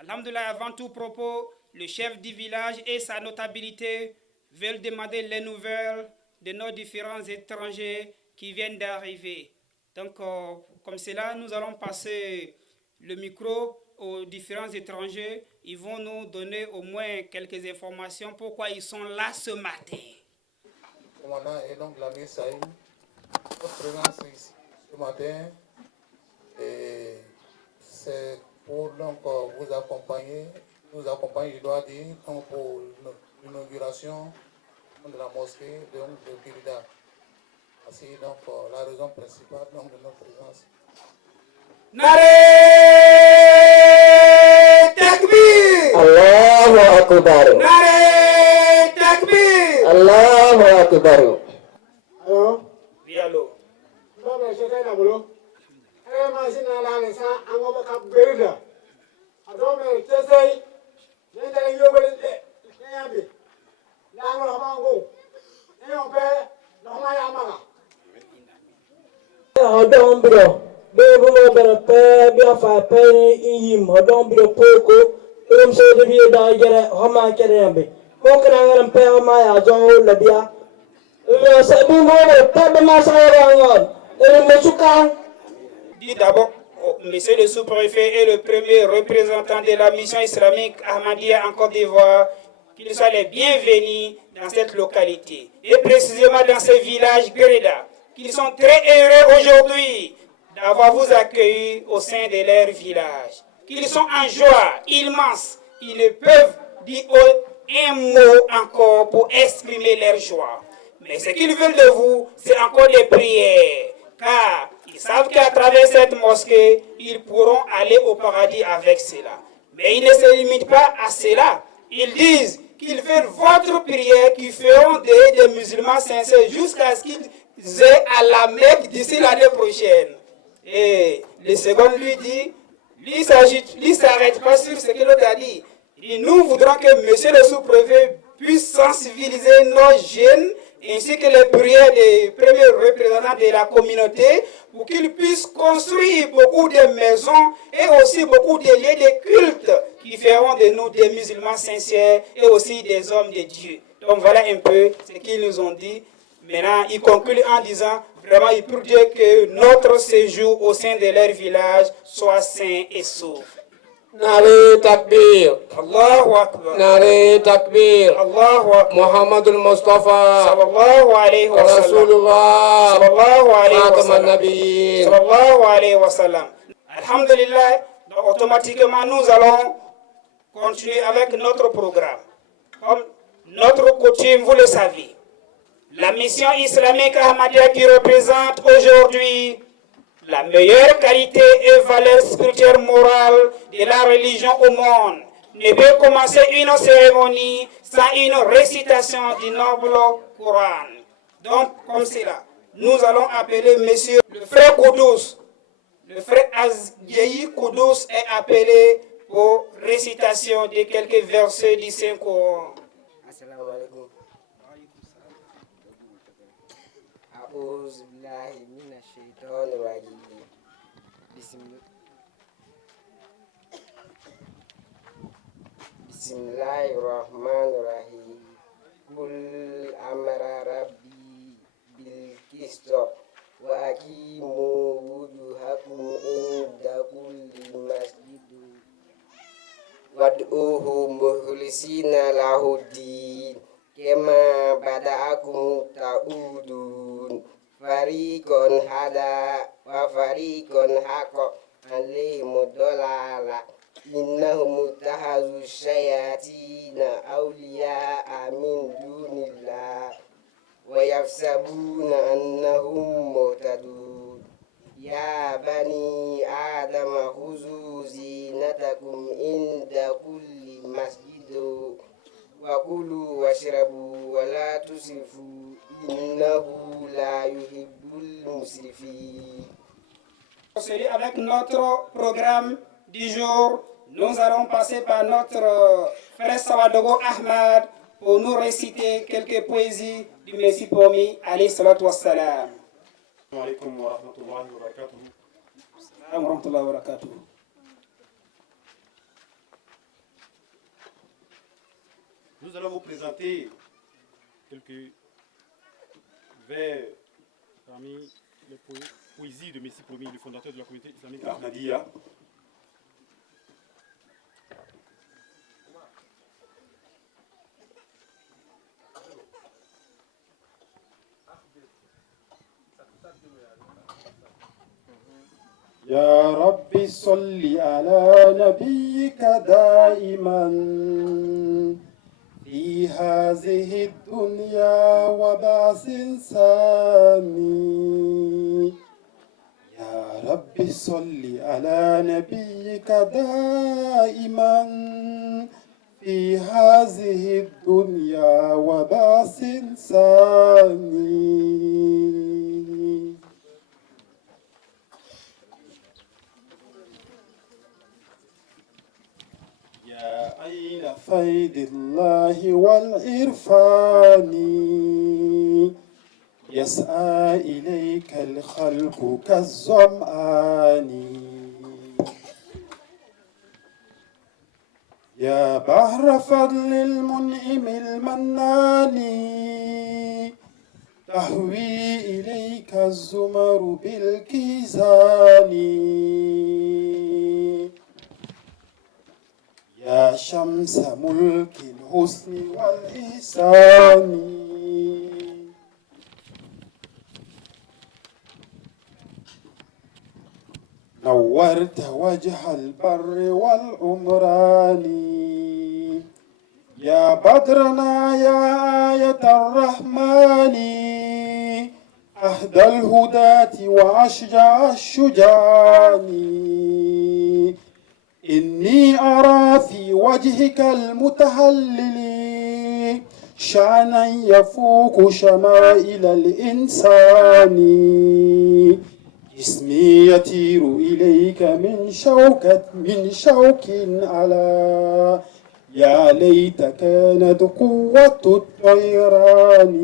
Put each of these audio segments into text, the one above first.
Alhamdulillah, avant tout propos, le chef du village et sa notabilité veulent demander les nouvelles de nos différents étrangers qui viennent d'arriver. Donc, comme cela, nous allons passer le micro aux différents étrangers. Ils vont nous donner au moins quelques informations pourquoi ils sont là ce matin. Commandant et donc l'ami Saïm, notre présence ici ce matin, c'est pour donc, vous accompagner, nous accompagner, je dois dire, donc, pour l'inauguration de la mosquée de Kirida. C'est donc la raison principale donc, de notre présence. Naré Takbir! Allahu Akbar! Naré Takbir! Allahu Akbar! Allô? Oui, allô? Non, mais je t'ai d'abord. Et moi, je n'ai pas laissé un mot de cap-verde. Alors, mais tu sais, je n'ai pas eu de là, on va en go. Et on peut, normalement, Yamara. Hodon bro, bebu mo bere pe bi afa pe yim hodon bro poko erum so de bi da gere homa kere yambe ko kana ngaram pe homa ya jo le bia yo se bi mo pe be ma sa ya ngon erum mo suka. Dit d'abord, monsieur le sous-préfet et le premier représentant de la mission islamique Ahmadiyya en Côte d'Ivoire, qu'ils soient les bienvenus dans cette localité et précisément dans ce village Gérida, qu'ils sont très heureux aujourd'hui d'avoir vous accueilli au sein de leur village, qu'ils sont en joie immense, ils ne peuvent dire un mot encore pour exprimer leur joie. Mais ce qu'ils veulent de vous, c'est encore des prières, car ils savent qu'à travers cette mosquée, ils pourront aller au paradis avec cela. Mais ils ne se limitent pas à cela. Ils disent qu'ils veulent votre prière qui feront des musulmans sincères jusqu'à ce qu'ils aient à la Mecque d'ici l'année prochaine. Et le second lui dit, lui ne s'arrête pas sur ce que l'autre a dit. Il dit, nous voudrons que monsieur le sous-préfet puisse sensibiliser nos jeunes ainsi que les prières des premiers représentants de la communauté pour qu'ils puissent construire beaucoup de maisons et aussi beaucoup de lieux de culte qui feront de nous des musulmans sincères et aussi des hommes de Dieu. Donc voilà un peu ce qu'ils nous ont dit. Maintenant, ils concluent en disant, vraiment, ils pour dire que notre séjour au sein de leur village soit sain et sauf. Nare takbir, Allahu Akbar. nare takbir, Allahu Akbar. Muhammadul Mustafa, Sallallahu alayhi wa sallam. Rasulullah, Sallallahu alayhi wa Khatam sallam. an-Nabiyyin. Sallallahu alayhi wa sallam. Alhamdulillah, donc automatiquement nous allons continuer avec notre programme. Comme notre coutume, vous le savez, la mission islamique Ahmadiyya qui représente aujourd'hui la meilleure qualité et valeur spirituelle morale de la religion au monde ne peut commencer une cérémonie sans une récitation du noble Coran. Donc, comme cela, nous allons appeler monsieur le frère Koudous. Le frère Azgei Koudous est appelé pour récitation de quelques versets du Saint-Coran. Assalamu alaikum. A'udhu billahi minash shaitanir rajim. Bismillahirrahmanirrahim. Qul amara rabbi bil qisti wa aqimu wujuhakum inda kulli masjid wad'uhu mukhlisina lahud-din kama bada'akum ta'udun fariqon hada wa fariqon haqa alaihimud dolala innahum muttahazu syayatina awliya'a min dunillah wa yafsabuna annahum muhtadun ya bani adama khuzu zinatakum inda kulli masjidu wa kulu washrabu wa la tusrifu innahu la yuhibbul musrifin. Avec notre programme du jour, nous allons passer par notre frère Sawadogo Ahmad pour nous réciter quelques poésies du Messie promis, alayhi salatu wassalam. Assalamu alaikum wa rahmatullahi wa barakatuh. Wa rahmatullahi wa barakatuh. nous allons vous présenter quelques vers parmi les poésies de Messie Promis, le fondateur de la communauté islamique Ahmadiyya. يا رب صل على نبيك دائما في هذه الدنيا وبعث ثاني. يا رب صل على نبيك دائما في هذه الدنيا وبعث ثاني. أين فيض الله والعرفان يسعى إليك الخلق كالظمآن. يا بحر فضل المنعم المنان تهوي إليك الزمر بالكيزان. يا شمس ملك الحسن والإحسان نورت وجه البر والعمران. يا بدرنا يا آية الرحمن أهدى الهداة وأشجع الشجعان. إني أرى في وجهك المتهلل شأنا يفوق شمائل الإنسان. جسمي يطير إليك من شوك على يا ليت كانت قوة الطيران.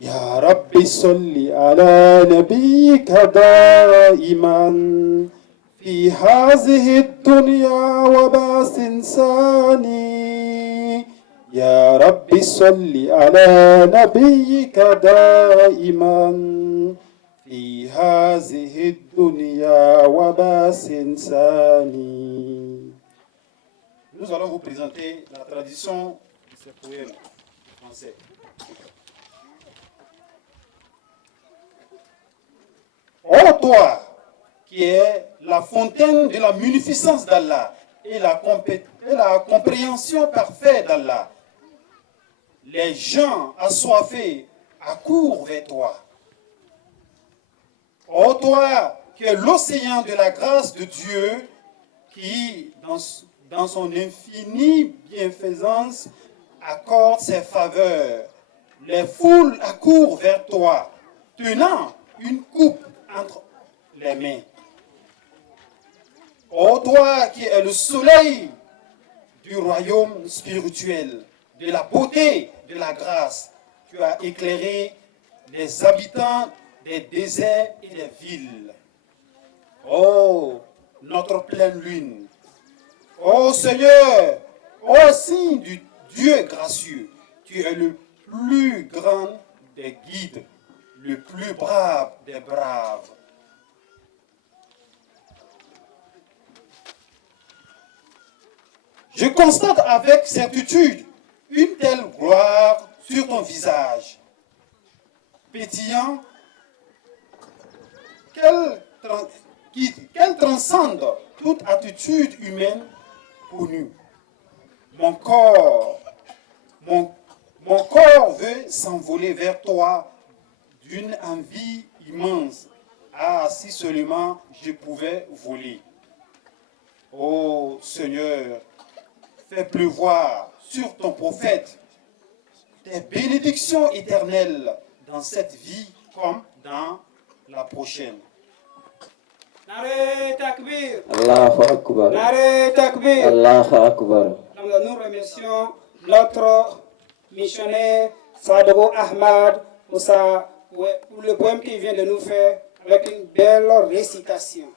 يا رب صل على نبيك دائما في هذه الدنيا وبعث ثاني. يا رب صل على نبيك دائما في هذه الدنيا وبعث ثاني. Nous allons vous présenter la tradition de ces poèmes français. Ô toi qui est la fontaine de la munificence d'Allah et la compréhension parfaite d'Allah, les gens assoiffés accourent vers toi. Ô toi qui es l'océan de la grâce de Dieu, qui, dans son infinie bienfaisance, accorde ses faveurs. Les foules accourent vers toi, tenant une coupe entre les mains. Ô toi qui es le soleil du royaume spirituel, de la beauté, de la grâce, tu as éclairé les habitants des déserts et des villes. Ô notre pleine lune, ô Seigneur, ô signe du Dieu gracieux, tu es le plus grand des guides, le plus brave des braves. Je constate avec certitude une telle gloire sur ton visage, pétillant, qu'elle transcende toute attitude humaine connue. Mon corps veut s'envoler vers toi d'une envie immense. Ah, si seulement je pouvais voler. Ô Seigneur, fais pleuvoir sur ton prophète tes bénédictions éternelles dans cette vie comme dans la prochaine. Nare Takbir. Allahu Akbar. Nare Takbir. Allahu Akbar. Nous remercions notre missionnaire Sadou Ahmad pour le poème qu'il vient de nous faire avec une belle récitation.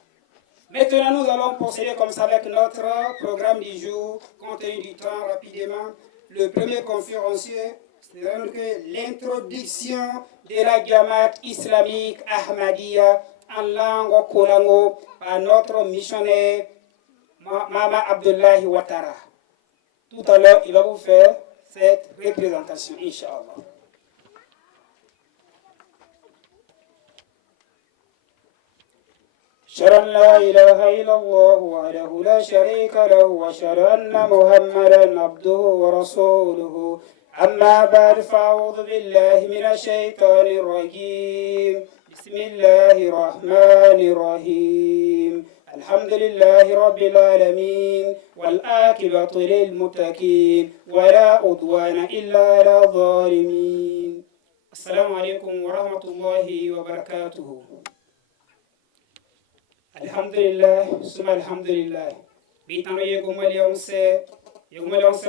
Maintenant, nous allons procéder comme ça avec notre programme du jour, compte tenu du temps rapidement. Le premier conférencier, c'est donc l'introduction de la Jamaat islamique Ahmadiyya en langue Kolango par notre missionnaire Mama Abdullahi Ouattara. Tout à l'heure, il va vous faire cette représentation, Inch'Allah. أشهد أن لا إله إلا الله وحده لا شريك له وأشهد أن محمدا عبده ورسوله أما بعد فأعوذ بالله من الشيطان الرجيم بسم الله الرحمن الرحيم الحمد لله رب العالمين والعاقبة للمتقين ولا عدوان إلا على الظالمين السلام عليكم ورحمة الله وبركاته Alhamdulillah, suma alhamdulillah. Bitano yegumali onse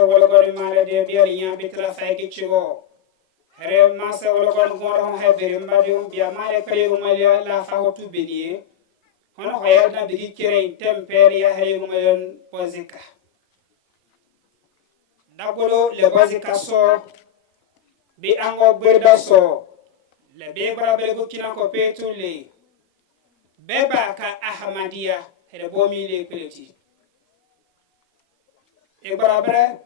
wala gori mala de biari nya bitra faiki chigo. Here masa wala gori ngoro hebere mbadi biya mala kale gumali la fa hotu bediye. Hono hayar na bigi kire tempere ya here gumali pozika. Dagolo le pozika so bi ango berda so le be bara be go kina ko petule. Beba ka Ahmadiyya hele bomi le peleti e barabre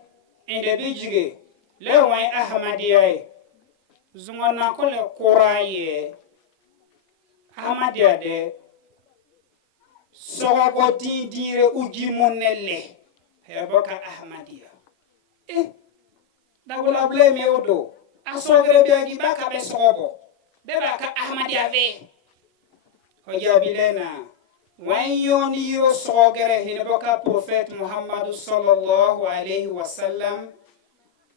inde bijige le wai Ahmadiyya e zungona ko le quraye Ahmadiyya de soga ko dire uji monelle he boka Ahmadiyya dagula bleme odo asogere biagi baka be sobo beba ka Ahmadiyya ve Hojabilena, wanyoni yo sogere hineboka Prophet Muhammad sallallahu alayhi wa sallam.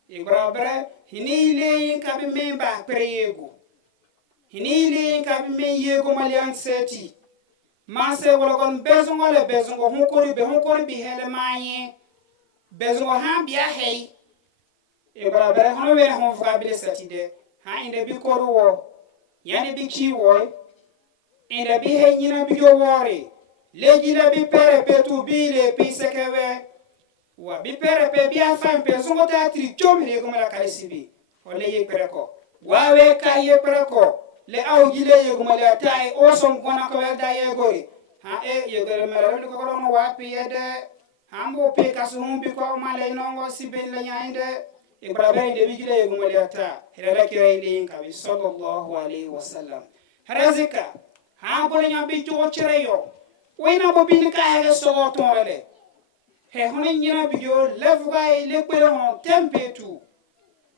Ibrabre, hinile kabi memba preyego. Hinile kabi meyego malian seti. Mase wologon bezongo le bezongo hunkori bi hele maye. Bezongo han biya hey. Ibrabre, hono wena hon fabile satide. Ha inde bi koru wo. Yani bi chi wo. Inde bi he nyina bi yo wori leji la bi pere petu bi le pi sekewe wa bi pere pe bi afan pe zongo ta tri chomi le gumala kalisibi o le ye pere ko wa we ka ye pere ko le aw gile ye gumala tai o som gona ko da ye gori ha ye gore mara le ko no wa pi yede ha mbo pe kasu bi ko male no sibin le nyainde ibrahim de bi gile ye gumala ta hele kire ile ka bi sallallahu alaihi wasallam harazika ha bole nyambi jogo cireyo wayna bo bin ka hege sogo tonrele he hono nyina biyo lefgay lekwele hono tempetu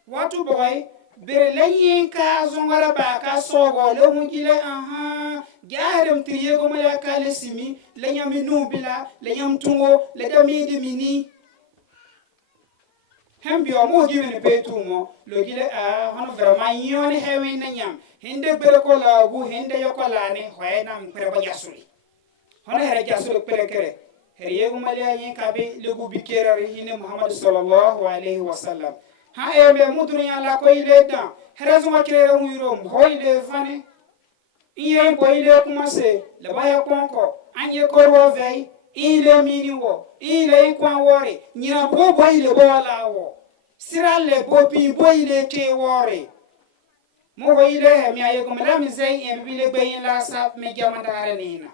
watu boy bere layin ka zongara ba ka sogo le mugile aha garam triye go mala kale simi le nyami nubila le nyam tungo le dami de mini hembio mo giwene petu mo lo gile hono vraiment yoni hewe na nyam hinde bere ko la gu hinde yokola ne hoyna mpere ba jasuli hono here jasuli pere kere here yegu maliya yin kabe legu bikera hine Muhammad sallallahu alaihi wasallam ha e me mudru ya la ko ile dan here zo wakere mu yiro ho ile fane iye bo ile kuma se le ba ya konko anye korwo vei ile mini wo ile ikwan wori nyina bo ile bo la wo siralle bo ile te wori mo ile he mi aye ko mala mi zey en bile gbeyin la sa me jamandare nina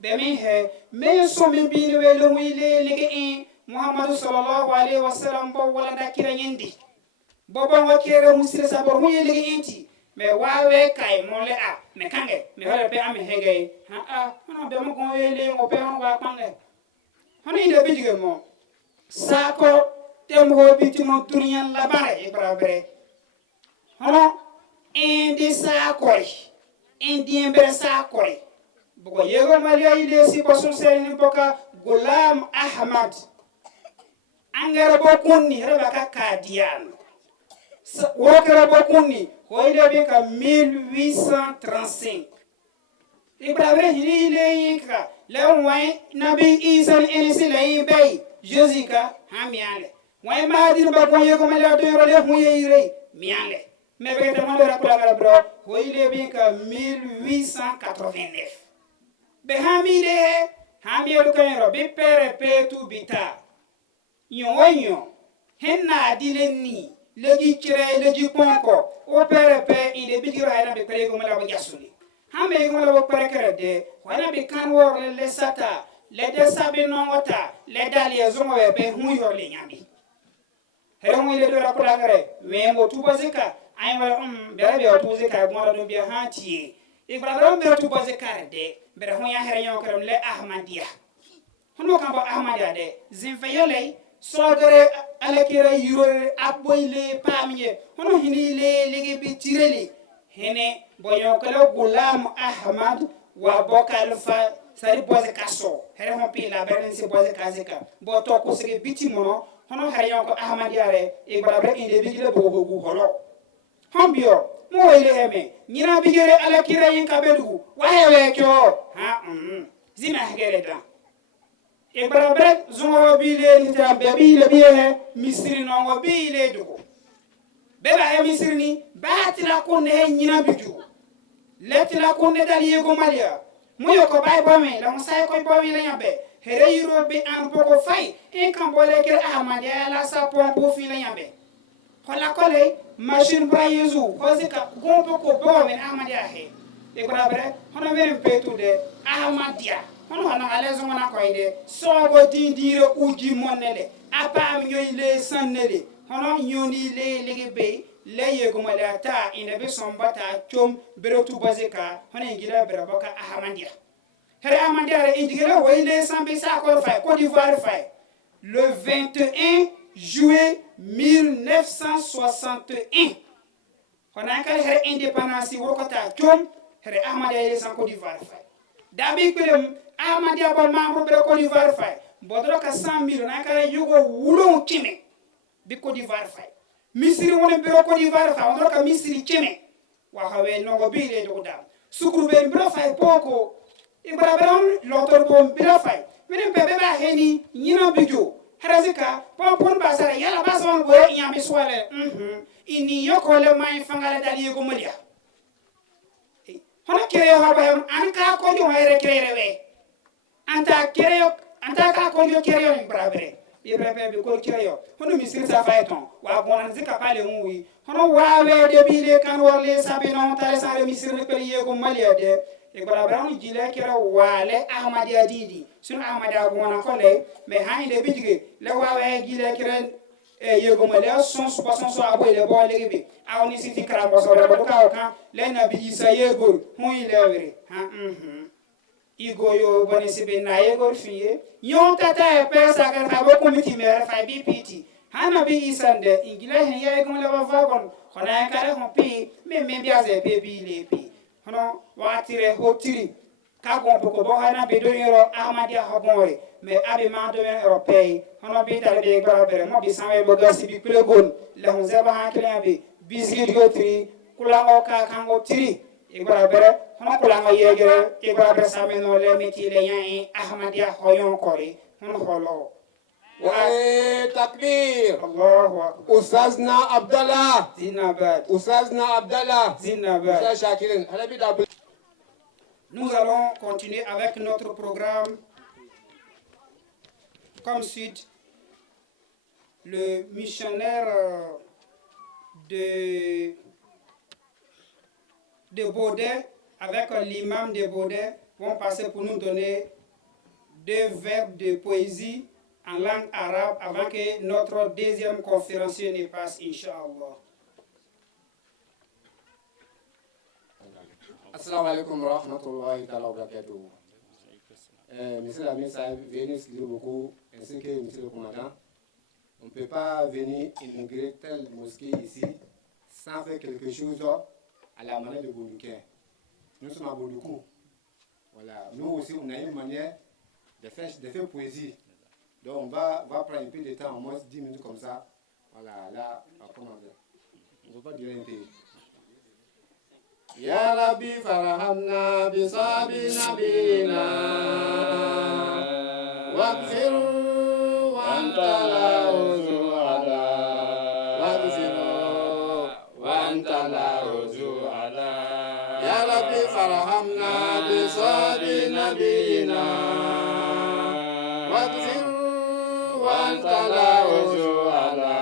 be mi he me so mi bile welo wile lege Muhammad sallallahu alaihi wasallam bo wala dakira nyindi bo bo wakere musire sa bo huye lege enti me wawe kai mole a me kange me wala be am hege hono be mo ko wele ngo be on wa kange hono inde bidige mo sako tem ho bitimo duniyan la bare ibrabre hono indi sakori indi ember sakori bugo yego malia ile si bosun seni boka Gulam Ahmad angere bokunni reba ka kadian wokere bokunni ko ile be ka 1835 ibrabre ile yinka lewai nabi Isa enisi lay bay josika hamiale way madina ba ko yego malia do yoro le huye ire miale mais be demande rappela bro ho ile bien ka 1889 be hamide Hamiel Kairo, be pere pe tu bita. Yon, henna dileni, legi chire, legi ponko, o pere pe, il est bigger à la pere comme la gasoli. Hame comme la pere de, when I become war, le sata, le de sabinon wata, le dalia zonwe be huyor linyami. Heron ile do la kulagare, we mo tubazika, ay wala berabe o tubazika mo do biya hanti. E fara be tubazika de, bera honya herenyo karam le Ahmadiyya. Hono kan ba Ahmadiyya de, zinfayele sodore alakira yurore aboyle pamye. Hono hinile lege bitireli. Hene boyo kala Gulam Ahmad wa bokal fa sari boze kaso. Here hon pi la beren se boze kazeka. Bo to ko sege biti mono. Hono hariyon ko Ahmadiyya re e barabre inde bigile bobo gu holo. Hombio mo ile heme nyina bigere alakira yin kabedu wa hewe kyo ha zina hegere da e barabre zumo bile nita bebi le biye misiri no ngo bile dugo beba he misiri ni batila ko ne nyina biju letila ko ne dal yego malia moyo ko bay bome la mo say ko bome la nyambe here yiro be an poko fay en kan bole kere Ahmadiyya la sa pompo fi la nyambe kola kole machine brailleuse parce que gompo ko bome Ahmadiyya he e barabre hono wen petu de Ahmadiyya hono hana alezo mona ko ide so go dindire uji monele apa mi yoyle sanele hono nyoni le legebe le yego mala ta ina be sombata chom beretu bazeka hono ngila berabaka Ahmadiyya here Ahmadiyya re indigela woyle sambe sa ko fa Côte d'Ivoire fa le 21 juillet 1961 hono kala here indépendance wokota chom here Ahmadiyya ile san Côte d'Ivoire fa dabi kulem Ahmadiyya bon membre be Côte d'Ivoire fa bodro ka 100,000 na kala yugo wulo kime bi Côte d'Ivoire fa misiri woni be Côte d'Ivoire fa bodro ka misiri kime wa hawe no bi le do dam sukuru be be fa poko ibara beron lotor bom bi fa minen be ba heni nyina bijo harazika pon basara yala bason bo nyami swale ini yoko le mai fangala dali ko mulia hono kere ho ba an ka ko jo hayre kere we anta ka ko jo kere yo brabre bi brabre bi ko kere yo hono misiri sa fayton wa bonan zika pale ngui hono wawe de bi le kan worle sabino tare sare misiri ko ye ko malia de e brabre on jile kere wale Ahmadiyya didi sun Ahmadiyya bonan ko le mais hainde bidige le wawe jile kere ye go malia son so abo le bo le gibi awni siti krabo so le do ka kan le na bi isa ye go hu ile were ha igo yo boni sibe na ye go fiye yon tata e pesa ka ka bo komiti mere fa BPT hana bi isande ingila hen ye go le ba va gon khona ka re hon pi me bi aze pe bi le pi hono wa tire hotiri ka gon poko bo hana be do yoro Ahmadiyya habore mais abi ma do européen hono bi dal be grabe mo bi sawe bo gasi bi plegon la hon zeba ha kele bi bizid yotri kula o ka kango tiri e grabe hono kula ngo yegere e grabe same no le meti le yan Ahmadiyya hoyon kore hono holo wa takbir Allahu akbar Ustazna Abdallah zinabad Ustaz Shakirin halabi da. Nous allons continuer avec notre programme. Comme suite, le missionnaire de Baudet avec l'imam de Baudet vont passer pour nous donner 2 vers de poésie en langue arabe avant que notre deuxième conférencier ne passe, Inch'Allah. Assalamu alaikum wa rahmatullahi wa barakatuh. Monsieur l'ami Saïd, venez expliquer beaucoup, ainsi que monsieur le commandant. On ne peut pas venir inaugurer telle mosquée ici sans faire quelque chose à la manière de Boulouquin. Nous sommes à Boudoukou. Voilà. Nous aussi, on a une manière de faire poésie. Donc, on va prendre un peu de temps, au moins 10 minutes comme ça. Voilà, là, on va commander. On ne va pas durer un peu. Ya Rabbi farhamna bi sabi nabina waghfir wa anta la uzuala waghfir wa anta la uzuala Ya Rabbi farhamna bi sabi nabina واغفر وأنت لا وجوهنا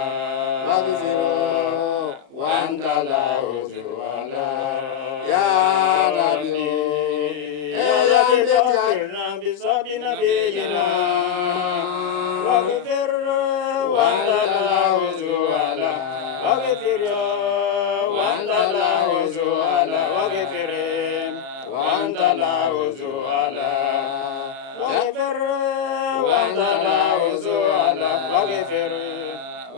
واغفر وأنت لا وجوهنا يا ربي يا ربي بصاب نبينا واغفر وأنت لا وجوهنا واغفر وأنت لا وجوهنا واغفر وأنت لا وجوهنا واغفر وأنت لا وجوهنا واغفر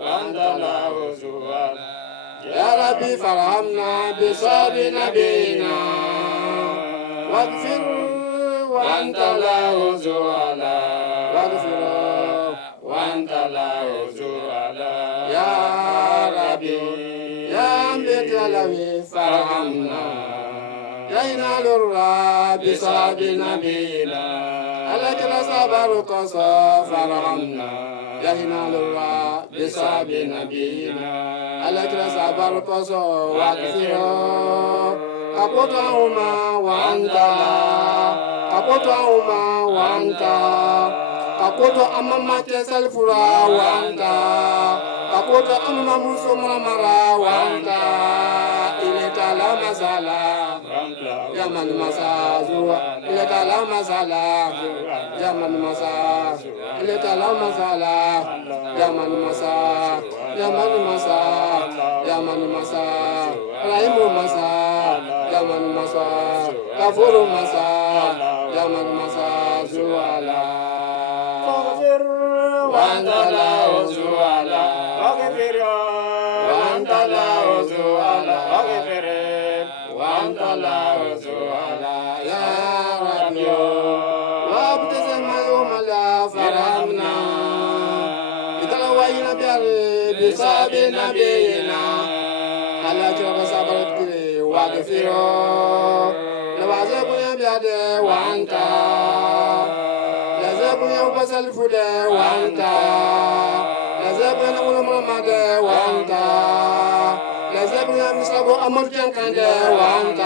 وأنت لا وجوهنا يا ربي فارحمنا بصاب نبينا واغفر وأنت لا وجوهنا واغفر وأنت لا وجوهنا يا ربي يا أمبيت العالمين فارحمنا يا إنال الرب بصاب نبينا عليك الصبر قصا فارحمنا يا إنال الرب بصاب نبينا عليك الصبر قصا واغفر Kapotahuma wanta, kapotahuma wanta, kapoto amama kesalfura wanta, kapoto amama musumra mara wanta, ileta la masala, yaman masazua, ileta la masala, yaman masa, ileta la masala, yaman masa, yaman masa, yaman masa, raimu masa. Yaman masa, kafuru masa, Yaman masa, zuala. واغفر وأنت لا وزوالا, واغفر وأنت لا وزوالا, واغفر وأنت لا وزوالا, يا ربي. وابتسم يوم لا فرحمنا, بتلوين بيري بصاب نبينا, على جرب صبرت كري واغفروا لوازم يبيد وانت لازم يوصل فود وانت لازم نقول محمد وانت لازم يمسلو امر كان وانت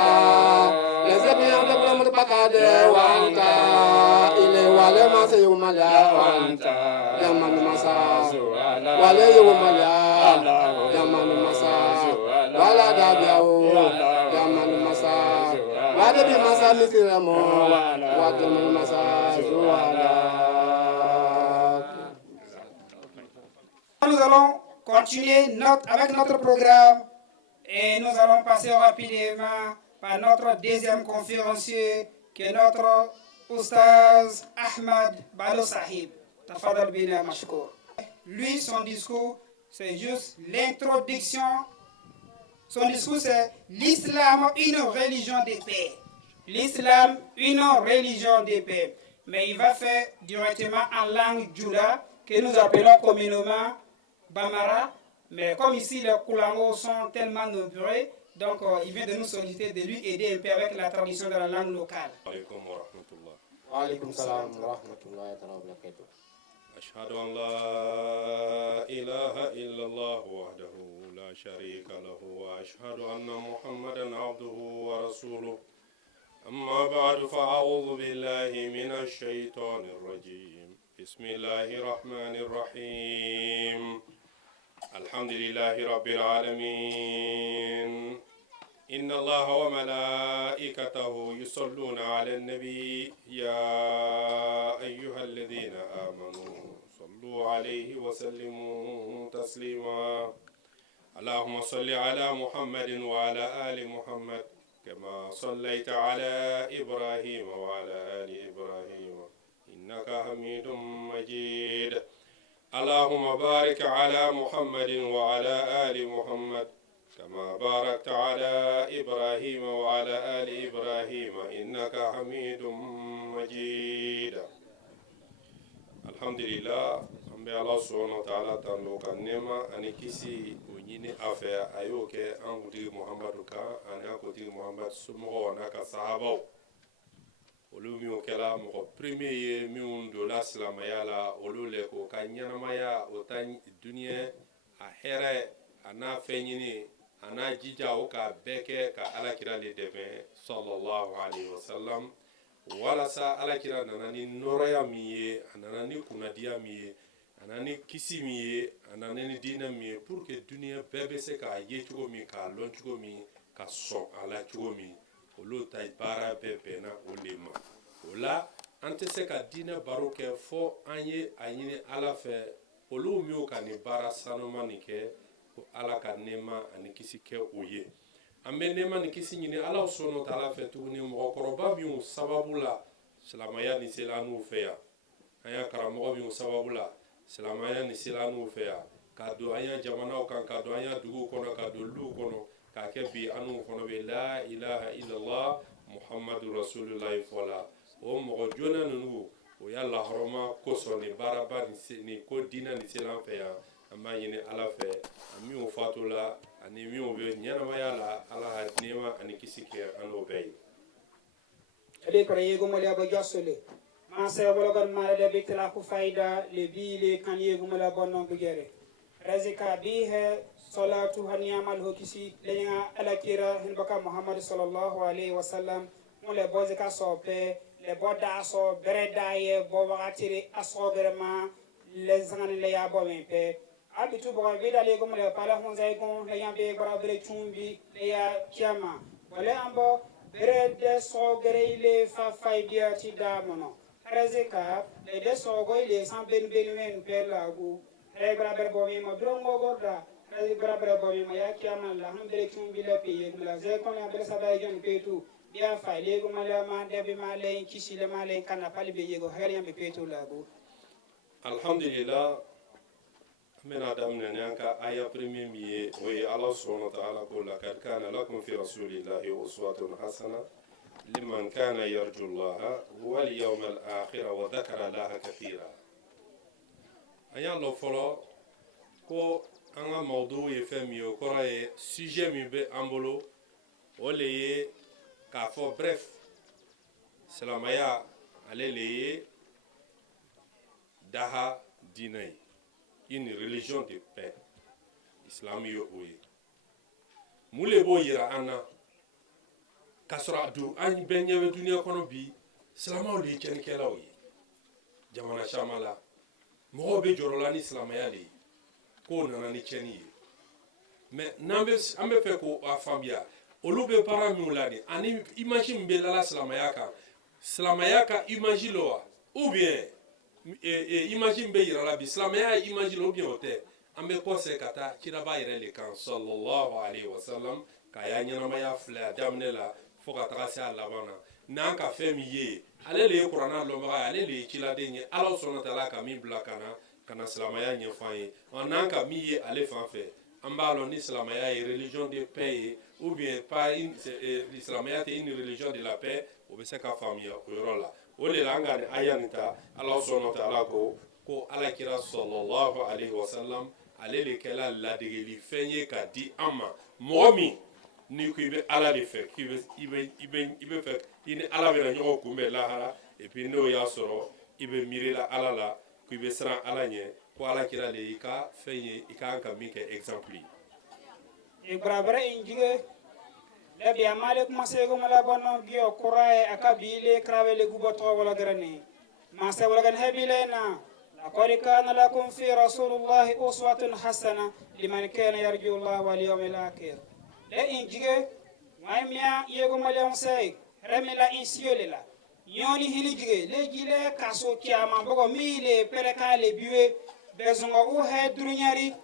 لازم يقبل متبقى وانت الى ولا ما سيوم لا وانت يا من مسا ولا يوم لا يا من مسا wala dabiao yaman masa wade bi masa misiramo wade masa zuwala. Nous allons continuer avec notre programme et nous allons passer rapidement par notre deuxième conférencier qui est notre Oustaz Ahmad Balo Sahib. Tafadal bina mashkour. Lui, son discours, c'est juste l'introduction. Son discours, c'est l'islam, une religion de paix. L'islam, une religion de paix. Mais il va faire directement en langue djoula, que nous appelons communément Bamara. Mais comme ici, les Koulangos sont tellement nombreux, donc il vient de nous solliciter, de lui aider un peu avec la traduction de la langue locale. Wa alaikum salam wa rahmatullahi wa barakatuh. أشهد أن لا إله إلا الله وحده لا شريك له وأشهد أن محمدا عبده ورسوله أما بعد فأعوذ بالله من الشيطان الرجيم بسم الله الرحمن الرحيم الحمد لله رب العالمين إن الله وملائكته يصلون على النبي يا أيها الذين آمنوا صلوا عليه وسلموا تسليما اللهم صل على محمد وعلى آل محمد كما صليت على إبراهيم وعلى آل إبراهيم إنك حميد مجيد اللهم بارك على محمد وعلى آل محمد كما باركت على إبراهيم وعلى آل إبراهيم إنك حميد مجيد الحمد لله أم الله سبحانه وتعالى تنوك النعمة أن كيسي ونيني أفيا أيوك أن كتير محمد كا أن كتير محمد سمو ونك صحابه olu mi o kɛla mɔgɔ premier ye minnu donna silamɛya la olu le ko ka ɲɛnamaya o ta duniɲɛ a hɛrɛ a n'a fɛn ɲini a n'a jija o ka bɛɛ kɛ ka alakira le dɛmɛ sallallahu alaihi wasallam walasa alakira nana ni nɔrɔya min ye a nana ni kunnadiya min ye a nana ni kisi min ye a nana ni diinɛ min ye pour que duniya bɛɛ bɛ se k'a ye cogo min k'a lɔn cogo min ka sɔn a la cogo min olu ta baara bɛɛ bɛnna o de ma o la an tɛ se ka diinɛ baro kɛ fɔ an ye a ɲini ala fɛ olu min ka nin baara sanuma nin kɛ ko ala ka nɛɛma ani kisi kɛ o ye an bɛ nɛɛma ni kisi ɲini ala sɔnna taala fɛ tuguni mɔgɔkɔrɔba min sababu la silamɛya ni sela an n'u fɛ yan an y'a karamɔgɔ min sababu la silamɛya ni sela an n'u fɛ yan k'a don an y'a jamanaw kan k'a don an y'a duguw kɔnɔ k'a don luw kɔnɔ k'a kɛ bi an n'u kɔnɔ bɛ la ilaha illallah muhammadu rasulillahi fɔ la o mɔgɔ joona ninnu o y'a lahɔrɔma kosɔn nin baaraba nin ko diinɛ nin sela an fɛ yan an b'a ɲini ala fɛ a minnu fatu la ani minnu bɛ ɲɛnamaya la ala ka nɛɛma ani kisi kɛ an n'o bɛɛ ye ade kara yego mala ba jasole ma se wala gon ma de bitla ku faida le bi le kan yego mala bonno bu gere razika bi he salatu haniyamal hokisi le nga ala kira hin baka muhammad sallallahu alaihi wasallam mo le bozika sope le boda so bereda ye bo wakatiri asogere le zangani le ya bo mempe abitu bo vida le gom le pala hon zay gon le yambe bara bere chumbi le ya kiama wala ambo berede sogere ile fa faidia ti damono razika le de sogo ile san ben men per lagu e bara bere bo mi mo drongo gorda e bara bere bo mi ya kiama la han bere chumbi le pe la zay kon ya bere sabay jon petu dia fa le gom le ma de be ma le kisi le ma le kana pali be yego her yambe petu lagu alhamdulillah من آدم نيانك آية بريمية وهي الله سبحانه وتعالى قل لقد كان لكم في رسول الله أسوة حسنة لمن كان يرجو الله واليوم الآخر وذكر الله كثيرا أيا الله فلو كو أنا موضوع يفهمي وكرا سجى من بأمبلو وليه كافو بريف سلامايا عليه ليه daha dinai une religion de paix islam yo oye mule bo yira ana kasra du an ben yewe dunia kono bi islamaw li ken kelaw yi jamana shamala mo be jorola ni islamaya li ko nana ni cheni mais nambe ambe fe ko afambia olube para mi ulani ani imagine be la islamaya ka imagine lo ou bien imagine be yira la bi silamɛya imagine ou bien o tɛ an bɛ kɔsɛ ka taa kiraba yɛrɛ le kan sallallahu alaihi wasallam k'a y'a ɲɛnamaya filɛ a daminɛ la fo ka taga se a laban na n'an ka fɛn min ye ale le ye kuranna dɔnbaga ye ale le ye ciladen ye ala sɔnna tala ka min bila ka na silamɛya ɲɛfɔ an ye n'an ka min ye ale fan fɛ an b'a lɔn ni silamɛya ye religion de paix ye ou bien pas silamɛya tɛ une religion de la paix o bɛ se ka faamuya o yɔrɔ la o de la an ka nin aya nin ta ala sɔnna taala ko alakira sallallahu alaihi wasallam ale de kɛla ladegeli fɛn ye ka di an ma mɔgɔ min ni ko i bɛ ala de fɛ i bɛ fɛ i ni ala bɛna ɲɔgɔn kunbɛn lahara et puis n'o y'a sɔrɔ i bɛ miirila ala la ko i bɛ siran ala ɲɛ ko alakira de i ka fɛn ye i kan ka min kɛ exemple ye. Ibrahima injige lebi amale kuma sego mala bono bio kurae akabile kravele gubato wala garani ma se wala gan hebile na laqad kana lakum fi rasulillahi uswatun hasana liman kana yarju Allah wal yawmil akhir le injige maimia yego mala on say remela insiole la yoni hili jige le jile kaso kiama bogo mile pelekale biwe bezongo u he dunyari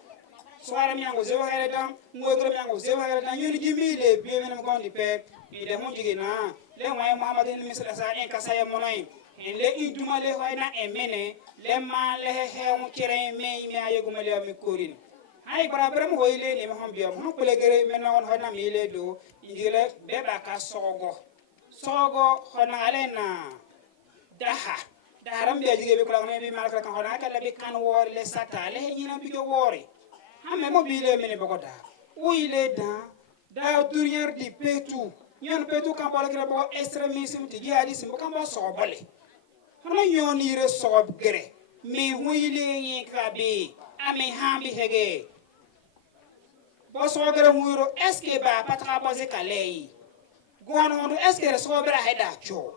soara mi ango zewa hele dam ngogro mi ango zewa hele dam yoni jimi le biwe men ko ndi pe ni de mon jige na le way muhammadin misra sa en kasaya monay en le iduma le wayna emene le ma le he on kire me mi ayego male mi korin hay barabar mo hoyle ni mo biya mo ko le gere men on hana mi le do ingile be ba ka sogo hona alena daharam biya jige be ko la bi malaka kan hona kala be kan wor le sata le nyina bi go wori ame mo bi le mene boko da uile da duriyar di petu nyon petu kan bala gere bo extremisme ti jihadisme kan bo so bale hono yoni re so gere mi huile yi ka be ame hambi hege bo so gere huiro est ce ba patra bo ze kalei gono est ce que so bra heda cho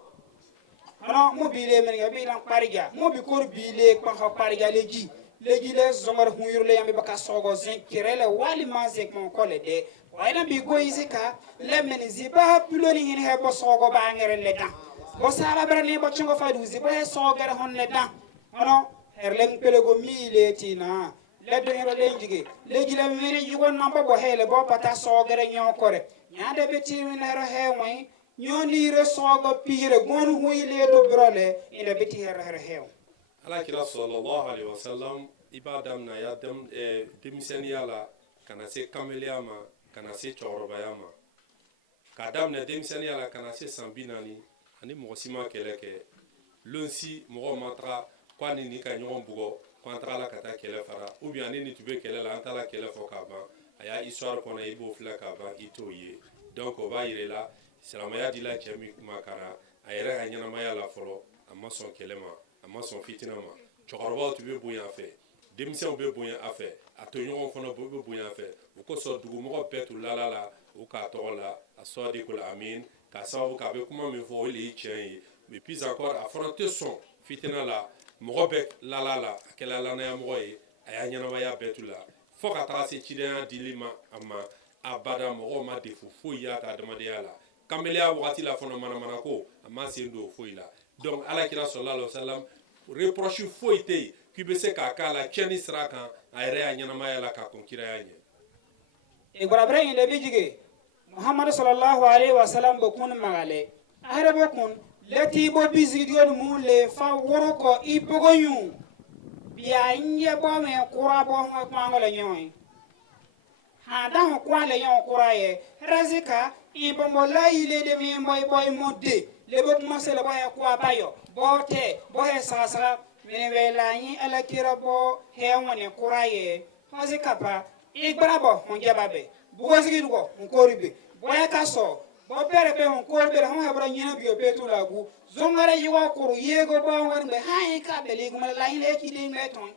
Ano mo bile men ga bilang pariga mo bi kor bile kwa ha pariga leji le zongar huyur le yambe baka sogo zen kirele wali mazek mon kole de wayna bi go izika le men ziba puloni hin he bo sogo ba ngere le dan bo sala brani bo chingo fadu ziba he sogo hon le dan ano herlem pelego mile tina le do hero le jige le jila meri jigon namba bo hele bo pata sogo re nyon kore nyande be timi nero he moy nyoni re sogo pire gonu huile do brole ina beti her hew ala kira sallallahu alaihi wasallam ibadam na ya dem demisenia la kana se kamelia ma kana se choroba ma kadam na demisenia la kana se sambinani ani mo sima keleke lonsi mo matra kwani ni ka nyon bugo kontra la kata kele fara ou bien ni tube kele la antala kele fokaba aya histoire kona ibo fla kaba itoye donc on va y là silamaya dila chemi makara ayere hanyana maya la folo amma son kelema amma son fitina ma chokoroba tube boya fe demission be boya afe atonyo fono be boya fe o ko so dugu mo petu la o ka to la aso de ko amin ka sabu ka be kuma me fo le chien mais puis encore affronter son fitina la mo be la akela la na mo yi ayanyana maya betu la fo ka ta se chidea dilima amma abada mo ma defu fo ya ta demande la kamelia wakati la fono mana ko amma sendo foi la donc ala kira sallallahu alaihi wasallam reproche foi te kibese ka kala cheni sraka ayre anyana maya la ka konkira yanye e gora brain le bijige muhammad sallallahu alaihi wasallam bo kun magale ahre bo kun leti bo bizidion mu le fa woro ko ipogoyu biya nye bo me kura bo ma ngole nyoy ha da ko le yon kura ye razika ibongo la ile de mi boy modde le bo commencer le boy ko bayo bote boy sasa mine vela yi ala kirabo he woni kuraye hozi kapa igrabo on jababe bugo sigi dugo on koribe boy kaso bo bere be on korbe hon hebra nyina biyo betu lagu zongare yiwa kuru yego bo won be hay ka be ligu la ile ki de meton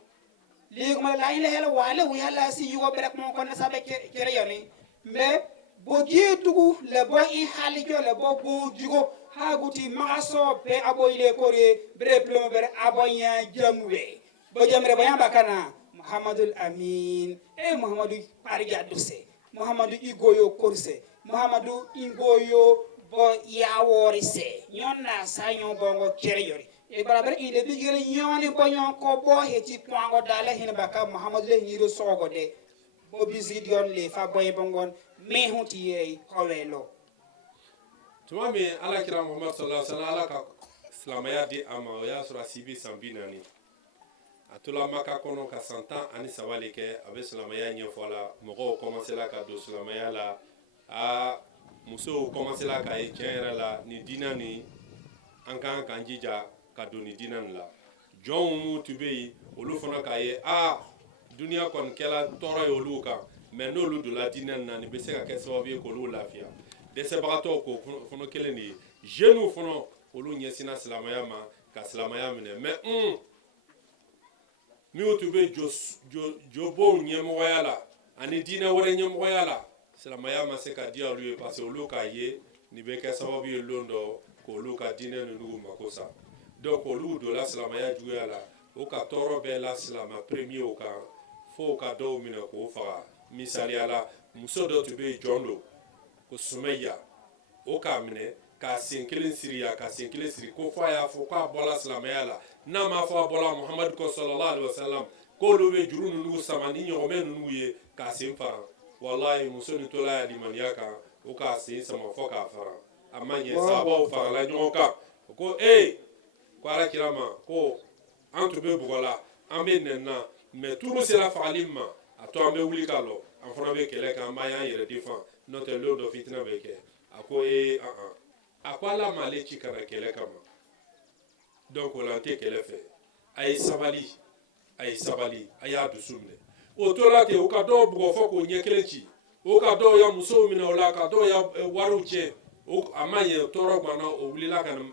ligu la ile hela wala wi hala si yigo bere mo ko na sabe kere yoni me boji dugu le bo in halijo le bo bo jugo haguti magaso be abo ile kore bre plomo ber abonya jamwe bo jamre bayamba kana muhammadul amin muhammadu parija duse muhammadu igoyo korse muhammadu igoyo bo yaworise nyonna sanyo bongo kereyori e baraber ile bigere nyoni bonyo ko bo heti kwango dala hin baka muhammadu le hiro sogo de bo bizidion le fa boy bongon me hunti ye kowelo tuma me ala kira muhammad sallallahu alaihi wasallam ala ka silamaya di ama ya sura sibi sambinani atula maka kono ka santa ani sawale ke abe silamaya nyefola mogo commencer la ka do silamaya la a muso commencer la ka e tienra la ni dinani ankan kanjija ka do ni dinan la jonmu tubei olu fona ka ye dunia kon kela toro yolu ka mais n'olu de la dinan na ni be se ka kɛ sababu ye k'olu lafiya dɛsɛbagatɔw ko fɔnɔ kelen de ye jeunes fɔnɔ olu ɲɛsina silamaya ma ka silamaya minɛ mais minnu tun bɛ jobow ɲɛmɔgɔya la ani diinɛ wɛrɛ ɲɛmɔgɔya la silamaya ma se ka di olu ye parce que olu k'a ye nin bɛ kɛ sababu ye lon dɔ k'olu ka diinɛ ninnu mako sa donc olu donna silamaya juguya la o ka tɔɔrɔ bɛɛ la silama premier o kan fo ka dɔw minɛ k'o faga misaliyala muso dɔ tun bɛ yen jɔn don ko sumayya o k'a minɛ k'a sen kelen siri ya ka sen kelen siri ko fo a y'a fɔ k'a bɔra silamɛya la n'a m'a fɔ a bɔra muhamadu kɔ sallallahu alaihi wasallam k'olu bɛ juru ninnu sama ni ɲɔgɔnmɛ ninnu ye k'a sen fara walahi muso ni tola ya limaniya kan o k'a sen sama fo k'a fara a ma ɲɛ sababaw farala ɲɔgɔn kan ko ko ala kira ma ko an tun bɛ bugɔ la an bɛ nɛn na mais turu sera fagali ma a to an bɛ wuli ka lɔ an fana bɛ kɛlɛ kɛ an b'a y'an yɛrɛ défend n'o tɛ lon dɔ fitina bɛ kɛ a ko a ko ala m'ale ci kana kɛlɛ kama donc o la an tɛ kɛlɛ fɛ a ye sabali a y'a dusu minɛ o tora ten o ka dɔw bugɔ fɔ k'o ɲɛ kelen ci o ka dɔw ya musow minɛ o la ka dɔw ya wariw tiɲɛ a ma ɲɛ tɔɔrɔ ganna o wulila ka na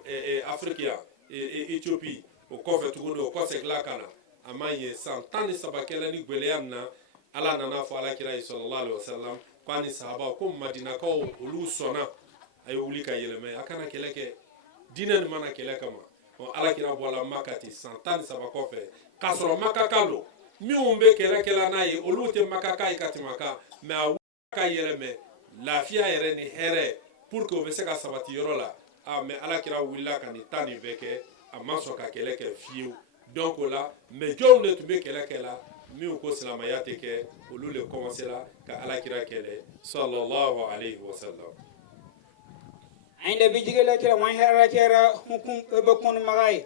afiriki yan Éthiopie o kɔfɛ tuguni o kɔ segin ka na a ma ɲɛ san 13 kɛlɛ ni gwɛlɛya min na ala nana fɔ alakira ye sallallahu alaihi wasallam ko ani sahabaw ko madinakaw olu sɔnna a ye wuli ka yɛlɛmɛ a kana kɛlɛ kɛ diinɛ nin mana kɛlɛ kama alakira bɔla makati san 13 kɔfɛ k'a sɔrɔ makaka lo minnu bɛ kɛlɛ n'a ye olu tɛ makaka ye ka tɛmɛ kan mɛ a wuli ka yɛlɛmɛ lafiya yɛrɛ ni hɛrɛ pour que o bɛ se ka sabati yɔrɔ la mɛ alakira wulila ka nin taa nin bɛɛ kɛ a ma sɔn ka kɛlɛ kɛ fiyewu donc o la mɛ jɔnw de tun bɛ kɛlɛ kɛ la minnu ko silamɛya tɛ kɛ olu de commencera ka alakira kɛlɛ sallallahu alayhi wa sallam. ainda bijigela kira wan hera kira hukum bakon magay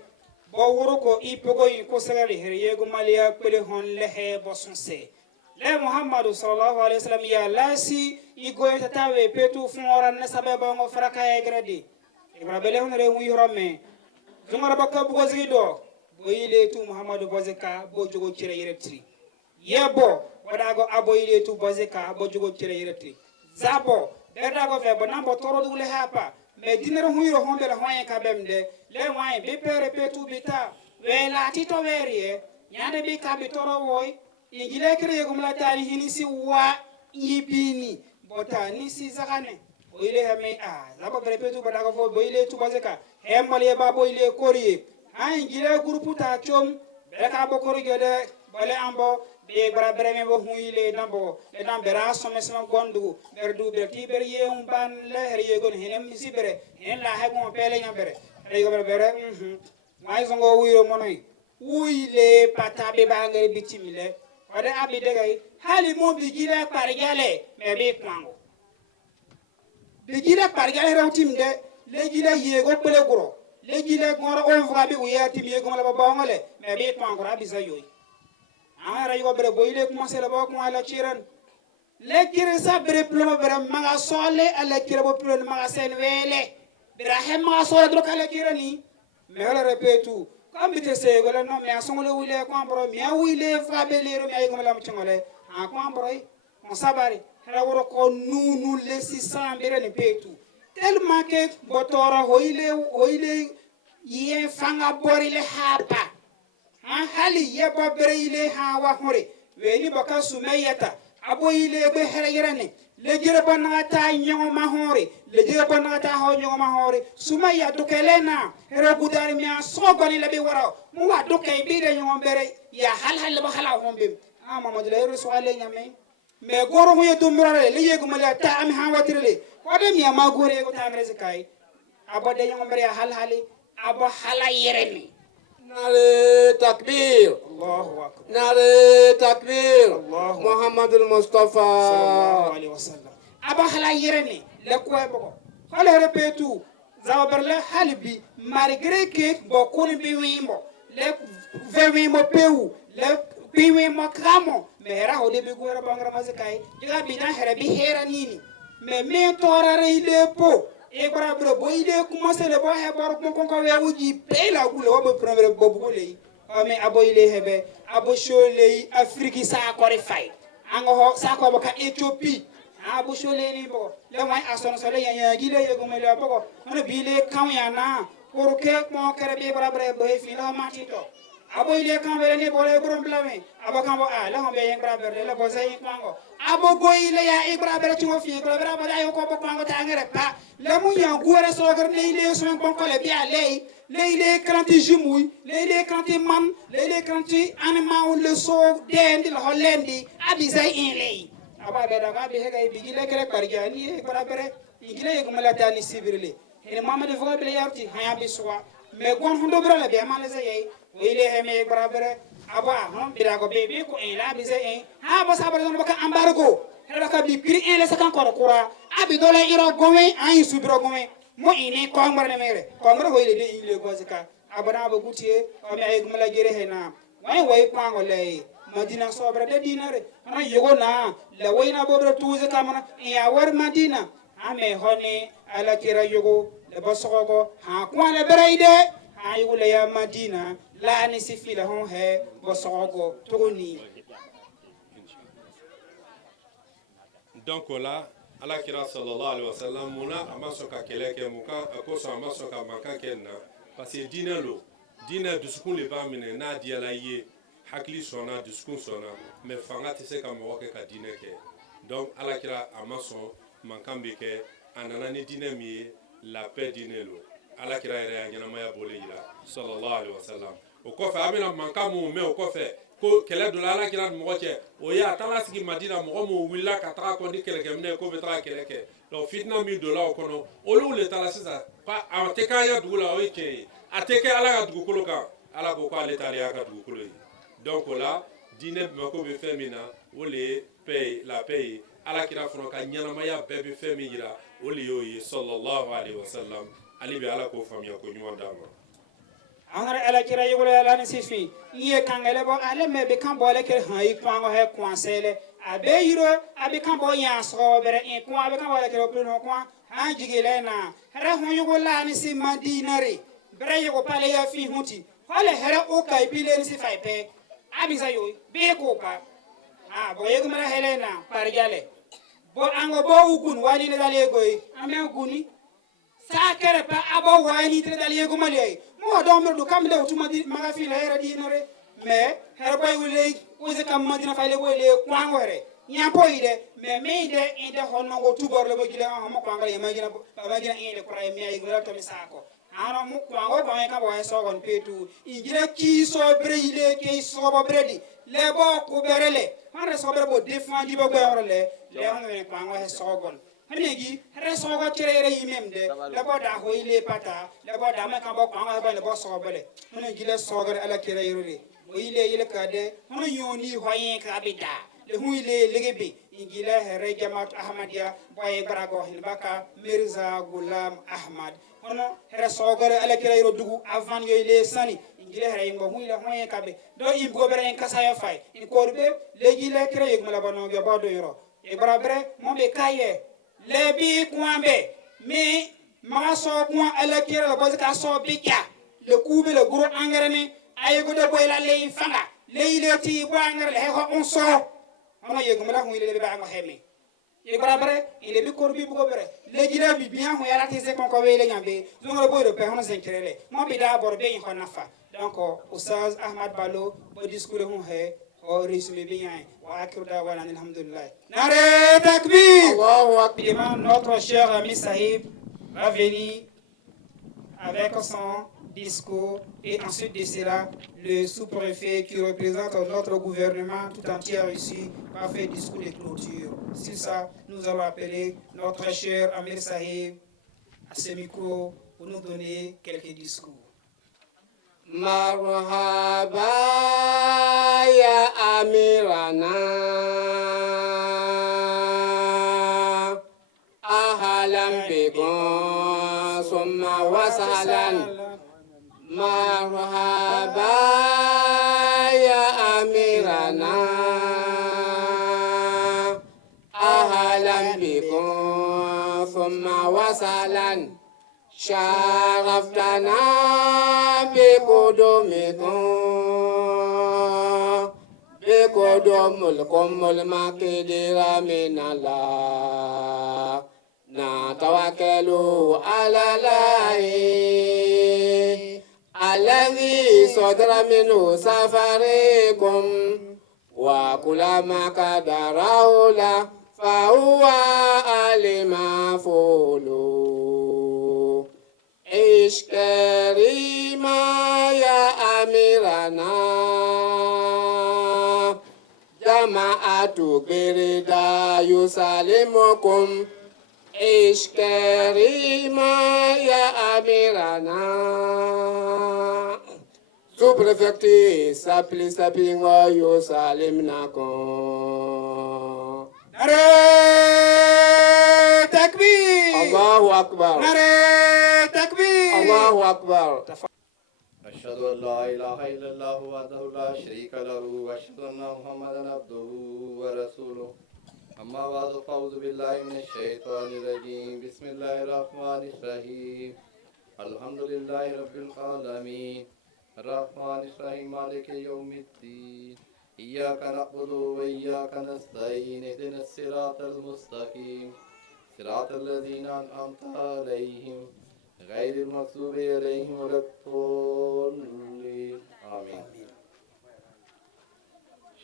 bo wuro ko ipogo yi ko sagale her yego malia pele hon lehe bosonse le muhammadu sallallahu alaihi wasallam ya lasi igo tatawe petu fora na sababa ngo fraka ya grade ibra bele hon re wi rome zumara bakka bugo zido bo yile tu muhammadu bozeka bo jogo kire yiretri yebo wadago abo yile tu bozeka bo jogo kire yiretri zabo berdago fe bo nambo toro dugule hapa mais dinero huyro hombe la hoye kabemde le waye be pere petu bita wela tito werie nyande bi kabi toro woy ingile kire gumla tani hinisi wa yibini botani si zakane boyle hame zaba pere petu badago fo boyle tu bazeka hembale ba boyle korie ingile groupe ta chom be ka bo korigede bole ambo be bara breme bo huile nambo le nambera somesma gondu berdu berti ber yeum ban le her yegon hinem misibere hen la hay mo pele nyambere ay go bere way zongo wiro monoy uile patabe bangere bitimile wade abi degay hali mo bigile pargale me be kwango bigile pargale rawtimde le gile yego pele goro le gile ngoro on vrabi uyati mi yego mala bangale me be kwango abi zayoy ara yugo bere boyle commencer la ba ko ala chiran le kire sa bere plomo bere maga sole ala kire bo plomo maga sen wele bere he maga sole dro kala kirani me wala repetu comme bite se gola no me asongole wile ko ambro me wile fa belero me ay ko lam chingole ha ko ambro on sabari hera woro ko nunu le 600 bere ni petu tellement que botora hoile ye fanga borile hapa hali yeba bere ile ha wa hore weni baka sumayata abo ile be herayirane le jere banata nyongo ma hore le jere banata ho nyongo ma hore sumaya dukelena hera gudari mi asogoni le be wara mu wa dukay bi de nyongo bere ya hal ba hala hombe mamadu le reswale nyame me goro ho yetu murale le yego mala ta am ha watirle wade mi ma gore ko tamre zakai abo de nyongo bere hal hali abo hala yeremi نعرة تكبير الله أكبر نعرة تكبير الله محمد المصطفى صلى الله عليه وسلم أبا خلا يرني لكوا بقى خلا ربيتو زابرلا حلبي malgré que بكون بيويمو لك فيويمو بيو لك بيويمو كرامو مهرا هودي بيقول ربنا رمزكاي جا بينا هربي هيرانيني مين تورا ريلبو ebra bro boyle commencer le bo he bor ko wewuji pe la gule wo premier bobu le ame aboyle hebe abo shole afrique sa ko refai ango ho sa ko ka ethiopie abo shole ni bo le mai asono so le yan gile yego mele boko ono bile kan ya na pour que mo kere be bra bre bo fi la matito aboyle kan wele ni bo le grom blame abo kan bo la ho be yen bra bre le bo zay kwango abo goyle ya ibra bre ti wo fi ko bra bo ayo ko bo kwango ta ngere pa le mu yan guere so gar le so bon ko le bi ale le kanti jimouy le kanti man le kanti anima on le so dendi la holendi abizay in le aba be da ga be he ga bi gile kere barjani e bra bre igile ko mala tani sibirle ene mama de fo be yarti haya bi sowa me gon hundo bra le be mala zay wele he me bra bre aba hon bi da go be ko en la bizay en ha ba sabar don baka embargo hera ka bi pri en le sakan ko kura abi dole iro gome an subiro gome mo ini ko ngare mere ko ngare hoyle de ile gozika abana ba gutie o me ay gumala jere he na way kwango le madina sobra de dinare ana yogo na la wayna bobra tuze kamana ya war madina ame hone ala kira yogo le basogo ha kwa le bereide ha yogo le ya madina la ni sifila hon he basogo togoni donc là alakira sallallahu alaihi wasallam muna amasoka keleke muka akoso amasoka makakenna parce que dina dusukun le ba mine na diala ye hakli sona dusukun sona mais fanga te se ka mo ka dina ke donc alakira amaso mankambe ke anana ni dina mi la paix dinelo ala kira yɛrɛ y'a ɲɛnamaya bolo yira sallallahu alaihi wasallam o kɔfɛ a bɛna mankan mun mɛn o kɔfɛ ko kɛlɛ dɔ la ala kira ni mɔgɔ cɛ o ye a taara sigi madina mɔgɔ mun wulila ka taga kɔ ni kɛlɛkɛminɛ ko bɛ taga kɛlɛ kɛ donc fitina min donna o kɔnɔ olu le taara sisan a tɛ k'an ya dugu la o ye tiɲɛ ye a tɛ kɛ ala ka dugukolo kan ala ko k'ale t'ale y'a ka dugukolo ye donc o la diinɛ mako bɛ fɛn min na o le ye paix ye la paix ye ala kira fana ka ɲɛnamaya bɛɛ bɛ fɛn min yira o le y'o ye sallallahu alaihi wasallam ali bɛ ala k'o faamuya ko ɲuman d'a ma anare ala kira yugule ala ni sifi iye kangele bo ale me be kan bo le ke han yi kwango he kwansele abe yiro abe kan bo ya so bere in kwa abe kan bo le ke no kwa han jigile na here hon yugula ni si madinare bere yugo pale ya fi huti hole here o kai bile ni si faipe abi sa yo be ko pa bo yego mara helena parjale bo ango bo ugun wali ne dale goy ame uguni sakere pa abo wali tre dale go mali mo do mer du kam de utuma di maga fi la era di nore me her boy wule uze kam madina fale boy le kwangore nyampo ide me de inde honno go tubor le bo gile ha mo kwangale yamagina babagina inde ko ray mi ay go to mi sako ano mo kwango ko ka bo so gon petu ingira ki so breile ke so bo bredi le bo ku berele hare so ber bo defendi bo go le hono ne kwango he so gon hanegi hare so go tirere yimemde le bo da ho ile pata le bo da ma ka bo kwango ba le bo so bele hono gile so go ala kire yirule o ile ka de hono yoni hoyen ka bida le hu ile legebe ingila here jamaat ahmadia boye barago hilbaka mirza gulam ahmad hono here sogore ala kira yiro dugu avant yoy le sani ingila here yimbo hu ile hoyen kabe do imbo bere en kasa yo fay in korbe legi le kira yigma la bono ge bodo yiro e barabre mo be kaye le bi kwambe mi ma so kwa ala kira la bozi ka so bikya le kube le gro engrais ni ay go de boy la le fanga le ile ti bo engrais le ho on so ono yego mala hu ile be ba ngo heme e barabre ile bi korbi bu ko bere le gila bi bien hu yala tese kon ko wele nyambe zongro boy do pe hono senkrele mo bi da bor be ko nafa donc oustaz ahmad ballo bo discours hu he o résumé bien wa akhiru dawana alhamdulillah nare takbir Allahu akbar notre cher ami Sahib va venir avec son discours et ensuite de cela le sous-préfet qui représente notre gouvernement tout entier ici va faire discours de clôture. C'est ça, nous allons appeler notre cher Amir Sahib à ce micro pour nous donner quelques discours. Marhaba ya amirana ahlan bikum summa wa sahlan marhaba ya amirana ahlan bikum summa wa sahlan شرفتنا بقدومكم بقدومكم المقدر من الله نتوكل على الله الذي صدر منه سفركم وكل ما قدره له فهو المفعول عيش كريما يا أميرنا جماعة بردا يسلمكم عيش كريما يا أميرنا سوبرفكتي سابلي سابينغو يسلمناكم نare takbir الله أكبر الله أكبر أشهد أن لا إله إلا الله وحده لا شريك له وأشهد أن محمدا عبده ورسوله أما بعد فأعوذ بالله من الشيطان الرجيم بسم الله الرحمن الرحيم الحمد لله رب العالمين الرحمن الرحيم مالك يوم الدين إياك نعبد وإياك نستعين اهدنا الصراط المستقيم صراط الذين أنعمت عليهم غير المغضوب عليهم ولا الضالين آمين.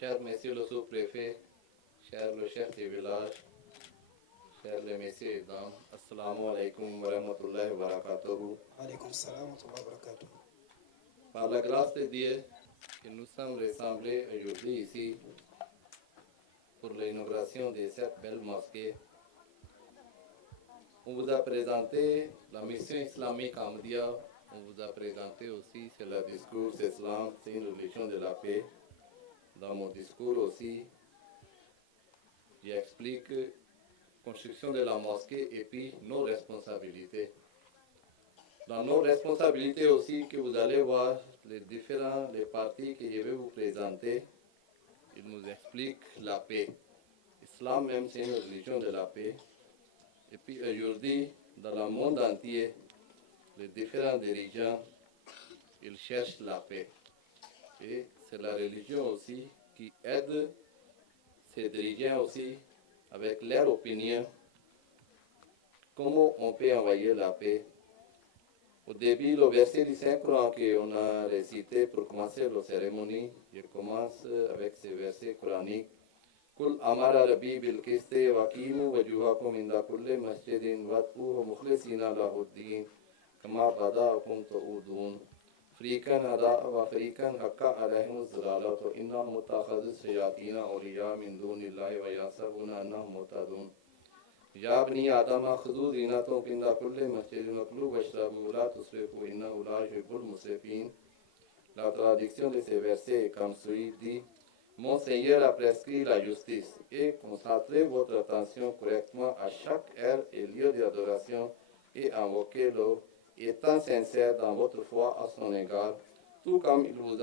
Cher Monsieur le sous-préfet, cher le chef du village, chers les messieurs et dames, assalamu alaikum wa rahmatullahi wa barakatuhu. Alaykoum salam wa rahmatullahi wa barakatuh. Par la grâce de Dieu, que nous sommes rassemblés aujourd'hui ici pour l'inauguration de cette belle mosquée. On vous a présenté la mission islamique Ahmadiyya. On vous a présenté aussi sur le discours l'islam, c'est une religion de la paix. Dans mon discours aussi, j'explique la construction de la mosquée et puis nos responsabilités. Dans nos responsabilités aussi, que vous allez voir les parties que je vais vous présenter, ils nous expliquent la paix. L'islam même, c'est une religion de la paix. Et puis aujourd'hui, dans le monde entier, les différents dirigeants, ils cherchent la paix. Et c'est la religion aussi qui aide ces dirigeants aussi, avec leur opinion, comment on peut envoyer la paix. Au début, le verset du Saint-Coran qu'on a récité pour commencer la cérémonie, je commence avec ce verset coranique. Kul amara rabbi bil qisti wa qimu wajuhakum inda kulli masjidin wad'uhu mukhlisina lahuddin kama bada'akum ta'udun. Friqan hada'a wa friqan haqqa alaihim az-zalalatu innahum mutakhadhu shayatina awliya min dunillahi wa yasabuna annahum muhtadun. Ya bani Adama khudhu zinatum inda kulli masjidin wa kulu washrabu la tusrifu innahu la yuhibbul musrifin. La traduction de ces versets est comme suit dit: Mon Seigneur a prescrit la justice et concentrez votre attention correctement à chaque heure et lieu d'adoration et invoquez-le, étant sincère dans votre foi à son égard, tout comme il vous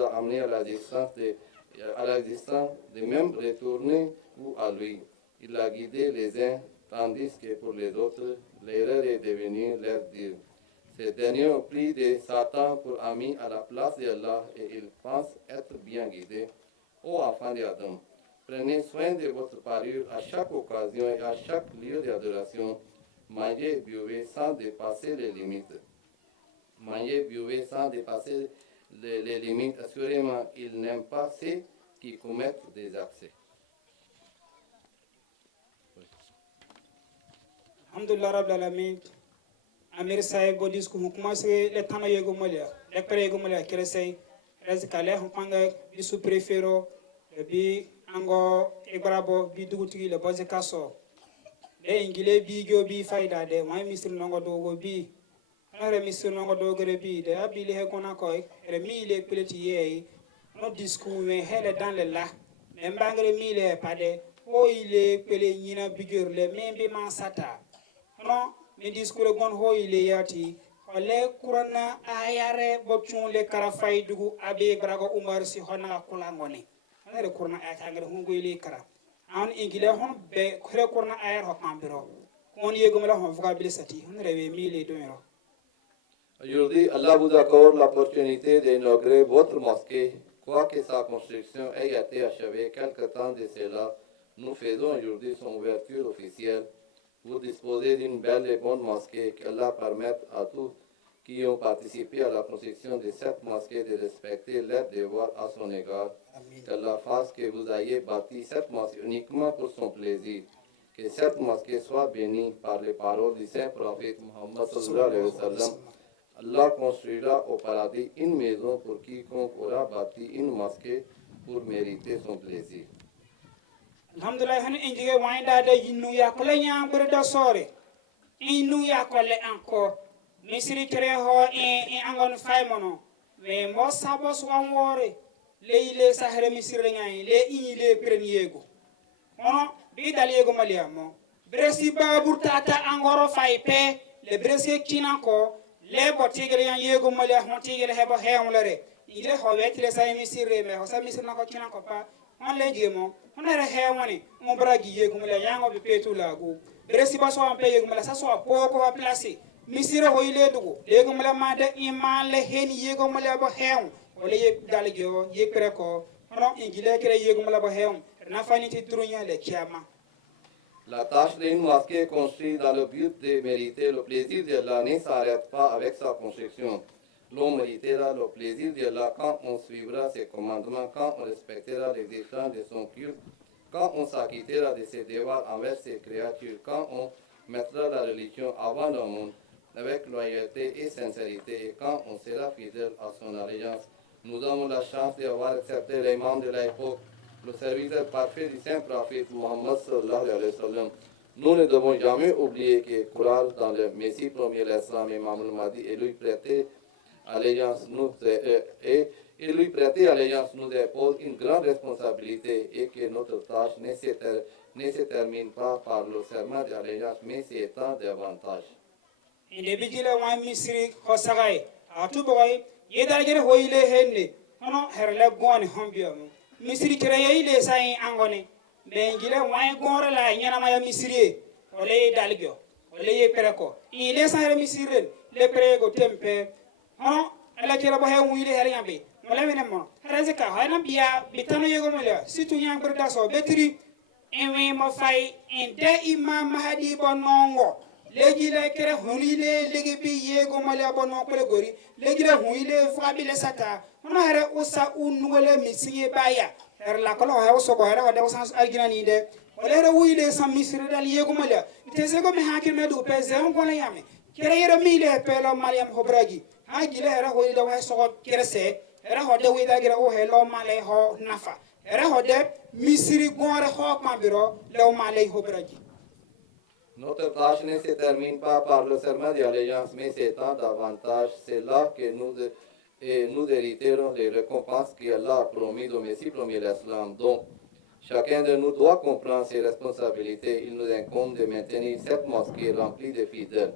a amené à l'existence de même retourner vous à lui. Il a guidé les uns, tandis que pour les autres, l'erreur est devenue leur dire. Ces derniers ont pris de Satan pour ami à la place d'Allah et ils pensent être bien guidés. Ô enfants d'Adam, prenez soin de votre parure à chaque occasion et à chaque lieu d'adoration. Mangez et buvez sans dépasser les limites. Mangez et buvez sans dépasser les limites. Assurément, ils n'aiment pas ceux qui commettent des excès. Alhamdulillah Rabbil Alamin. Amir Saïd Godis ko commencé le temps yego molia le pere yego molia keresay rezikale hopanga bi sous préféro bi ango ibrabo bi duguti le boze kaso le ingile bi jo bi fayda de may misir nongo dogo bi re misir nongo dogo re bi de abi le kona ko re mi le peleti ye no discours mais hele dans le la mais mbangre mi le pade o ile pele nyina bigeur le membe man sata non mi discours gon ho ile yati ole kurana ayare bocun le karafay dugu abe brago umar si hona kulangoni ale kurna ayangere hungo ile kara an ingile hon be kore kurna ayar ho kambiro on yego mala hon vocabilisati on rewe mille domero. Aujourd'hui, Allah vous accorde l'opportunité d'inaugurer votre mosquée. Quoique sa construction ait été achevée quelque temps de cela, nous faisons aujourd'hui son ouverture officielle. Vous disposez d'une belle et bonne mosquée. qu'Allah permette à tous qui ont participé à la construction de cette mosquée de respecter leurs devoirs à son égard. Qu'Allah fasse que vous ayez bâti cette mosquée uniquement pour son plaisir. Que cette mosquée soit bénie par les paroles du saint prophète Muhammad sallallahu alayhi wa sallam. Allah construira au paradis une maison pour quiconque aura bâti une mosquée pour mériter son plaisir. Alhamdulillah han injige wayda de yinnu ya ko lenya burda sore inu ya ko le anko misiri tere ho e angon faymono me mo sabo so wore le ile sahre misiri ngai le ile premiego ono bi daliego maliamo bresi babur tata angoro faype le bresi kinako le botigele yan yego malia hotigele hebo hewnlere ile ho wetile say misiri me ho sa misiri nako kinako pa on le jemo on era hewani on bragi yego malia yango be petu lago bresi baso am pe yego malia sa so poko wa place misiri ho ile dugo yego malia ma de iman le hen yego malia bo hew ole ye dalgeo ye preko ono ingile kere yego malia bo hew na faniti trunya le kiama. La tâche d'une mosquée construite dans le but de mériter le plaisir d'Allah ne s'arrête pas avec sa construction. L'on méritera le plaisir d'Allah quand on suivra ses commandements, quand on respectera les échanges de son culte quand on s'acquittera de ses devoirs envers ses créatures, quand on mettra la religion avant le monde, avec loyauté et sincérité, et quand on sera fidèle à son alliance, nous avons la chance d'avoir accepté l'imam de l'époque, le serviteur parfait du saint prophète Mohammed sallallahu alayhi wa sallam. Nous ne devons jamais oublier que croire dans le Messie premier, l'Islam, Imam al-Mahdi, et lui prêter allégeance nous impose une grande responsabilité et que notre tâche ne se termine pas par le serment d'allégeance, mais s'étend davantage. inde bijila wa misri hosagai atu boy yedal gere hoyle henne hono herle goni hombio misri kire yeyle sai angone be ngile wa gore la nyana ma ya misri ole dalgyo ole ye pereko ile sa misri le perego tempe hono ala kira bo he wile hel yambe wala wene mo razika hana biya bitano yego mola situ nyang berda so betri enwe mo fay inde imam mahdi bonongo legi la kere hunile legi bi yego mola bonon ko le gori legi la hunile fabile sata hono here usa unwele misiye baya her la kolo ha uso go here wada sans arginani de wala here wile sam misri dal yego mola tese go me hakir me do pese on ko la yame kere yero mile pelo mariam hobragi ha gile here ho ida wa so kere se here ho de wida gira o helo male ho nafa here ho de misri gore ho mabiro lew male hobragi. Notre tâche ne se termine pas par le serment d'allégeance, mais s'étend davantage. C'est là que nous hériterons les récompenses qu'Allah a promis au Messie premier l'Islam. Donc, chacun de nous doit comprendre ses responsabilités. Il nous incombe de maintenir cette mosquée remplie de fidèles.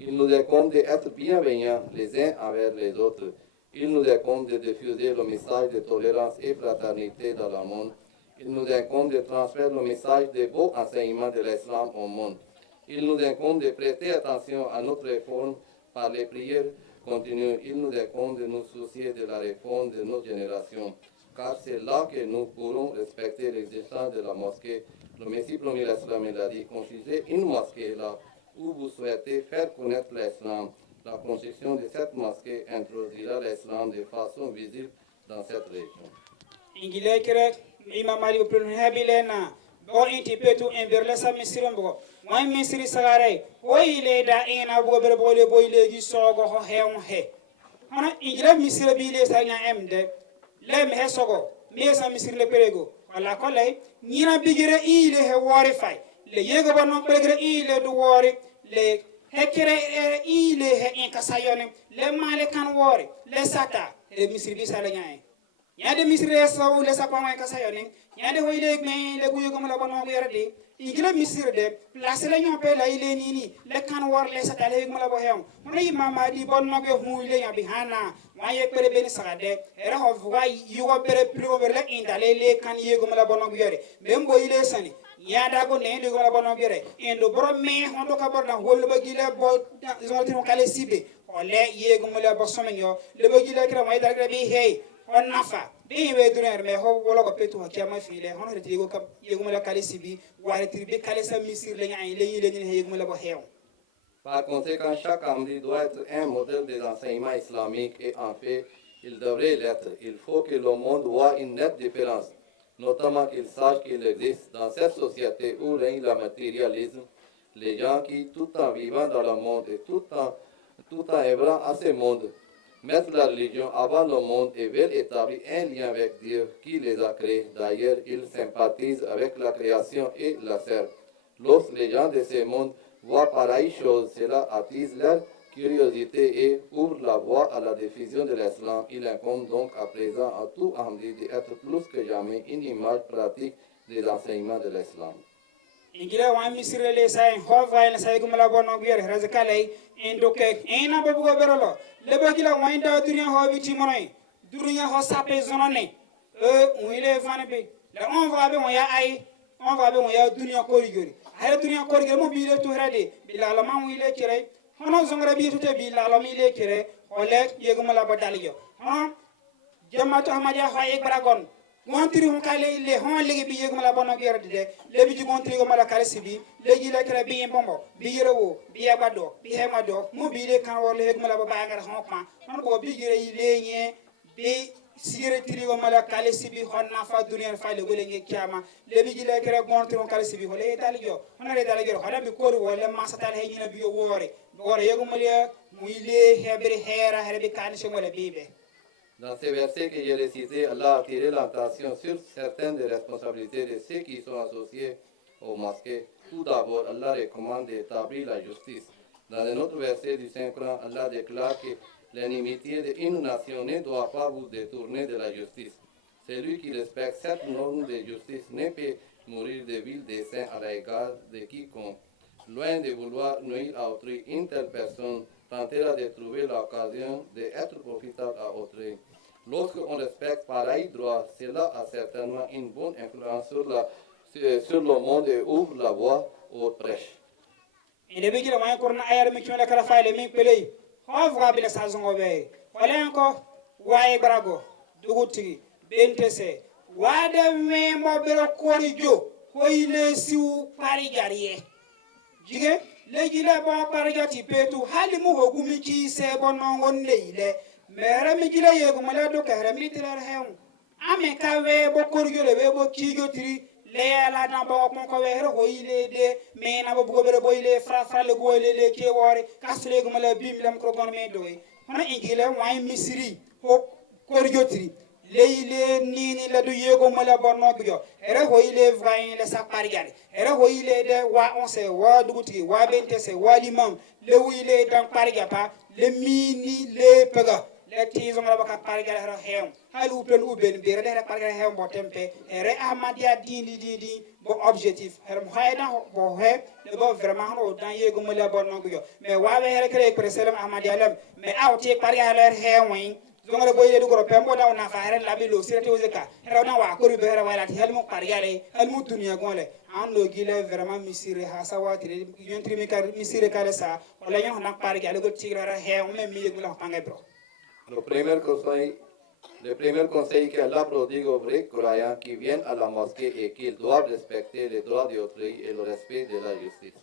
Il nous incombe d'être bienveillants les uns envers les autres. Il nous incombe de diffuser le message de tolérance et fraternité dans le monde. Il nous incombe de transmettre le message des beaux enseignements de l'Islam au monde. Il nous incombe de prêter attention à notre réforme par les prières continues. Il nous incombe de nous soucier de la réforme de notre génération, car c'est là que nous pourrons respecter l'existence de la mosquée. Le Messie premier l'Islam a dit, construisez une mosquée là où vous souhaitez faire connaître l'Islam. La construction de cette mosquée introduira l'Islam de façon visible dans cette région. Bo inti petu enverle sa misiron bo moy misiri sagare o ile da ina bo bere bo le boy legi sogo ho he on he hana ingira misira bi le sa nya emde le me he sogo me sa misiri le perego wala ko lay nyina bigire ile he wori fay le yego bo non perego ile du wori le hekere ile he en kasayone le male kan wori le sata le misiri bi sa la nya yade misiri sa le sa pa en kasayone yade hoyle me le guyu ko la bono yerde igila misir de place la ñon pe la ile nini le kan war le sa tale mo la bo hew mo yi mama di bonno ge huule ya bi hana wa ye pere ben sagade era ho vuga yugo pere plo le indale le kan yego mo la bono yere même bo ile sani yada go ne le go la bono yere endo boro me hondo ka borna hol ba gila bo zolti mo kale sibe o le yego mo la bo somenyo le ba gila kra may dal bi hey on nafa bi be durer me ho wolo ko petu hakiyama file hono reti go kam yego mala kale sibi wala tribe kale sa misir le nyaay le yile ni yego mala bo hew. Par conséquent, chaque Ahmadi doit être un modèle des enseignements islamiques et en fait, il devrait l'être. Il faut que le monde voit une nette différence, notamment qu'il sache qu'il existe dans cette société où règne le matérialisme, les gens qui, tout en vivant dans le monde et tout en œuvrant à ce monde, mettent la religion avant le monde et veulent établir un lien avec Dieu qui les a créés. D'ailleurs, ils sympathisent avec la création et la servent. Lorsque les gens de ce monde voient pareille chose, cela attise leur curiosité et ouvre la voie à la diffusion de l'islam. Il incombe donc à présent à tout Ahmadi d'être plus que jamais une image pratique des enseignements de l'islam. Ingira wa misire le sai hova ila sai gumala bono bier razakale indoke ina babu go berolo le bagila wa inda dunya ho biti monoy dunya ho sape zonone wile vanbe le on va be on ya dunya ko rigori hay dunya ko rigori mo bile to rade bilala ma wile kire hono zongra bi to te bilala mi le kire ole yegumala badaliyo hono jamaatu ahmadiya ho e bragon montri hon kale le hon legi bi yego mala bono gerde de le bi montri go mala kale sibi legi la kala bi bombo bi yerewo bi yabado bi hemado mo bi le kan wor le yego mala ba ngar hon pa hon bo bi gere le nye bi sire tirigo mala kale sibi honna fa duniyar fa le gole nge kiyama le bi gile kere gonti on kale sibi hole daljo onare daljo hola bi koru wala masatal hay nyina bi wore yego mala muile hebre hera herbe kan se wala bibe. Dans ces versets que j'ai récités, Allah a attiré l'attention sur certaines des responsabilités de ceux qui sont associés aux mosquées. Tout d'abord, Allah recommande d'établir la justice. Dans un autre verset du Saint-Coran, Allah déclare que l'inimitié d'une nation ne doit pas vous détourner de la justice. Celui qui respecte cette norme de justice ne peut mourir de vil dessein à l'égard de quiconque. Loin de vouloir nuire à autrui, une telle personne tentera de trouver l'occasion d'être profitable à autrui. Lorsqu'on respecte pareil droit, cela a certainement une bonne influence sur le monde et ouvre la voie aux prêches. Il est bien que moi corona ayar mi kyola kala faile mi pelei hova bila sazongo be wala encore waye brago duguti bentese wada me mo bero korijo hoile siu pari gariye jige legile bon pari gati petu hali mu hogumi ki se bonongon leile mere mi gile yego mala do kahra mi tirar hewn ame kawe bo korijo le be bo kijo tiri leela na ba ko ko wehro hoyle de me na bo bere boyle fra le goyle le ke wore kasle go mala bim lam ko gon me doy hono ingile way misri ko korjotri leyle nini la du yego mala bonno gjo ere hoyle vayin le sapar gari ere hoyle de wa on se wa duguti wa bente se wa limam le wile dan parga pa le mini le pega le tizo mala baka parga hero hew halu pen uben bere de parga hew bo tempe ere ahmadia dindi bo objectif her hayda bo he le bo vraiment no dan yego mala bonno gjo mais wa we here kre preselem ahmadia lam mais awti parga her hewin zongare boye du goro pembo da na fa here labi lo sirete ozeka here na wa ko ru bere wala ti helmu parga le helmu dunia gole an lo gile vraiment misire ha sawati yontri mi kar misire kale sa wala yon na parga le go tigra he on me mi yego la panga bro. Le premier conseil que Allah prodigue aux vrais croyants qui viennent à la mosquée est qu'ils doivent respecter les droits d'autrui et le respect de la justice.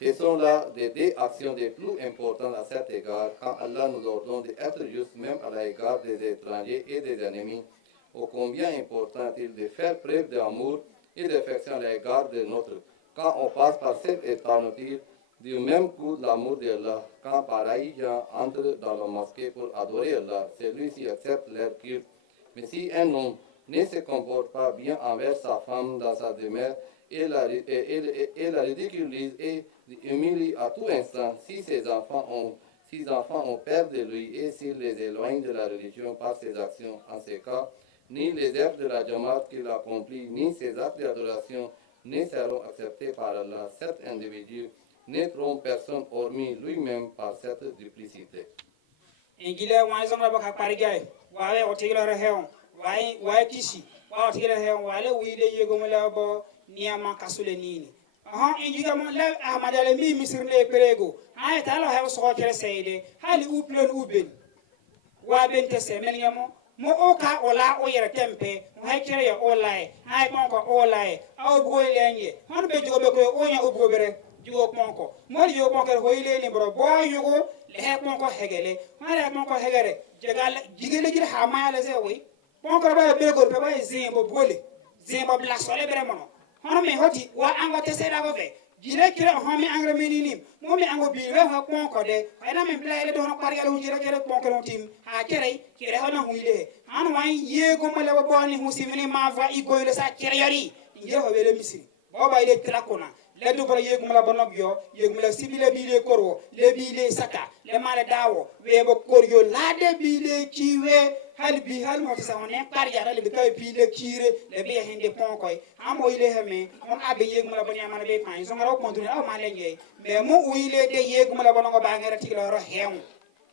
Ce sont là des deux actions les plus importantes à cet égard quand Allah nous ordonne d'être juste même à l'égard des étrangers et des ennemis. Ô combien important est de faire preuve d'amour et d'affection à l'égard de notre. Quand on passe par cette alternative, du même coup l'amour d'Allah, quand pareil gens entrent dans la mosquée pour adorer Allah, celui-ci accepte leur culte. Mais si un homme ne se comporte pas bien envers sa femme dans sa demeure, et la ridiculise et humilie à tout instant, si ses enfants ont peur de lui et s'il les éloigne de la religion par ses actions, en ce cas, ni les œuvres de la Jamaat qu'il accomplit, ni ses actes d'adoration ne seront acceptés par Allah. Cet individu ne trompe personne hormis lui-même par cette duplicité. Ingile wa zonga baka parigay wawe otigla reheon wa kishi wa otigla reheon wale wile yego mala bo niama kasule nini injiga mon la ahmadale mi misirle perego ay talo hew so kere seide hali uplen uben wa bente se melngamo mo oka ola o yere tempe mo hakere ya olai ay konko olai aw boylenge hon be jobe ko onya obobere jugo konko mo yo konko hoyle ni bro bo yugo le he konko hegele mara konko hegere jegal jigele jir ha mala se wi konko ba be go ba zimbo bole zimbo bla sole bere mono hono me hoti wa ango tesera go ve jire kire homi angre meninim mo mi ango biwe ha konko de ayna me bla ele do hono pargal hu jire kire konko no tim ha kire hono huile an wan yego mala bo boni musivini ma va igoyle sa kire yari ngi ho wele misiri baba ile trakona le do bara yego mala bonog yo yego mala sibile bile korwo le bile saka le mala dawo we bo koryo lade bile kiwe halbi hal mo sa on par yara le be kay bile kire le be hende pon koy amo ile heme on abe yego mala bonya mala be pan so ngaro kontinu aw mala ngey me mo uile de yego mala bonog ba ngara tiglo ro hew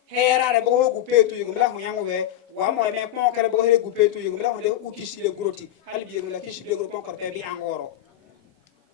herare bo hogu petu yego mala ho yango we wa mo me pon kare bo hele gu petu yego mala ho le u kisile groti halbi yego mala kisile groti pon kar pe bi angoro.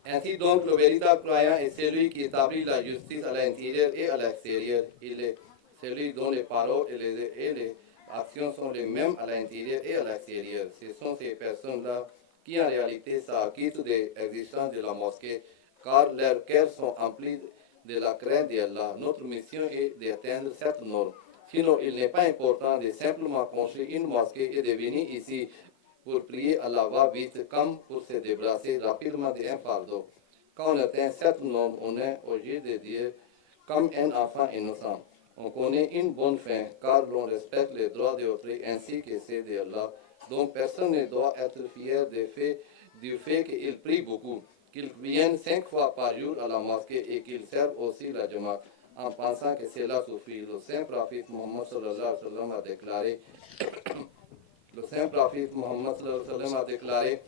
Ainsi donc, le véritable croyant est celui qui établit la justice à l'intérieur et à l'extérieur. Il est celui dont les paroles et les actions sont les mêmes à l'intérieur et à l'extérieur. Ce sont ces personnes-là qui en réalité s'acquittent de l'existence de la mosquée, car leurs cœurs sont emplis de la crainte d'Allah. Notre mission est d'atteindre cette norme. Sinon, il n'est pas important de simplement construire une mosquée et de venir ici pour prier à la va-vite comme pour se débarrasser rapidement d'un fardeau. Quand on atteint certain nombre, on est au yeux de Dieu comme un enfant innocent. On connaît une bonne fin car l'on respecte les droits de autrui ainsi que ceux d'Allah. Donc personne ne doit être fier du fait qu'il prie beaucoup, qu'il vienne 5 fois par jour à la mosquée et qu'il serve aussi la Jamaat en pensant que cela suffit. Le saint prophète Mohammed sallallahu alayhi wa sallam a déclaré le saint prophète Mohammed sallallahu alayhi wa sallam a déclaré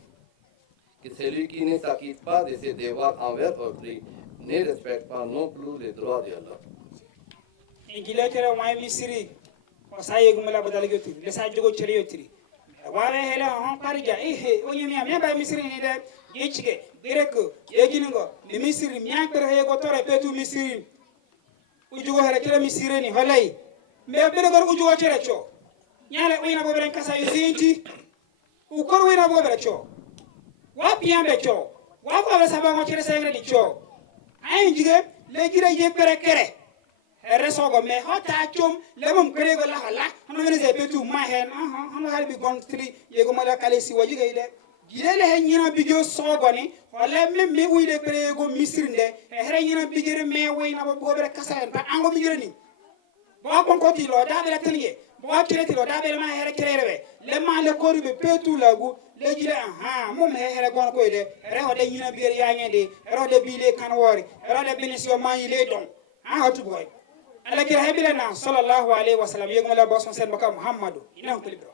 que celui qui ne s'acquitte pas de ses devoirs envers autrui ne respecte pas non plus les droits d'Allah. Ingiletera wa misiri o saye gumala badal gotri le sa jogo chere yotri wa we hele on parija o nyemi am ba misiri ni de yechige direko yeginingo ni misiri mi akere he go tore petu misiri ujugo hele chere misiri ni holay me bere gor ujugo chere cho nyale wina bo beren kasa yuzinti u kor wina bo bere cho wa piambe cho wa ko be sabango chere segre di cho ay jige le jire ye bere kere resogo me hota chum le mum kere go la hala hono mene ze petu ma hen hono hal bi gon tri ye go mala kale si waji gaide jidele he nyina bijo sogo ni wala me wuyde kere go misrinde here nyina bijere me wayna bo bere kasa en ba ango mi ni bo kon ko ti lo da be la teliye bo kere ti lo da be ma here kere rewe le ma le ko be petu lagu le jire mum he here gon ko ide re ho de nyina biere yaangede ro de bile kan wori ro de binisio ma yile don hatu boy alaki habilana sallallahu alaihi wasallam yego la boson sen maka muhammadu ina ko libro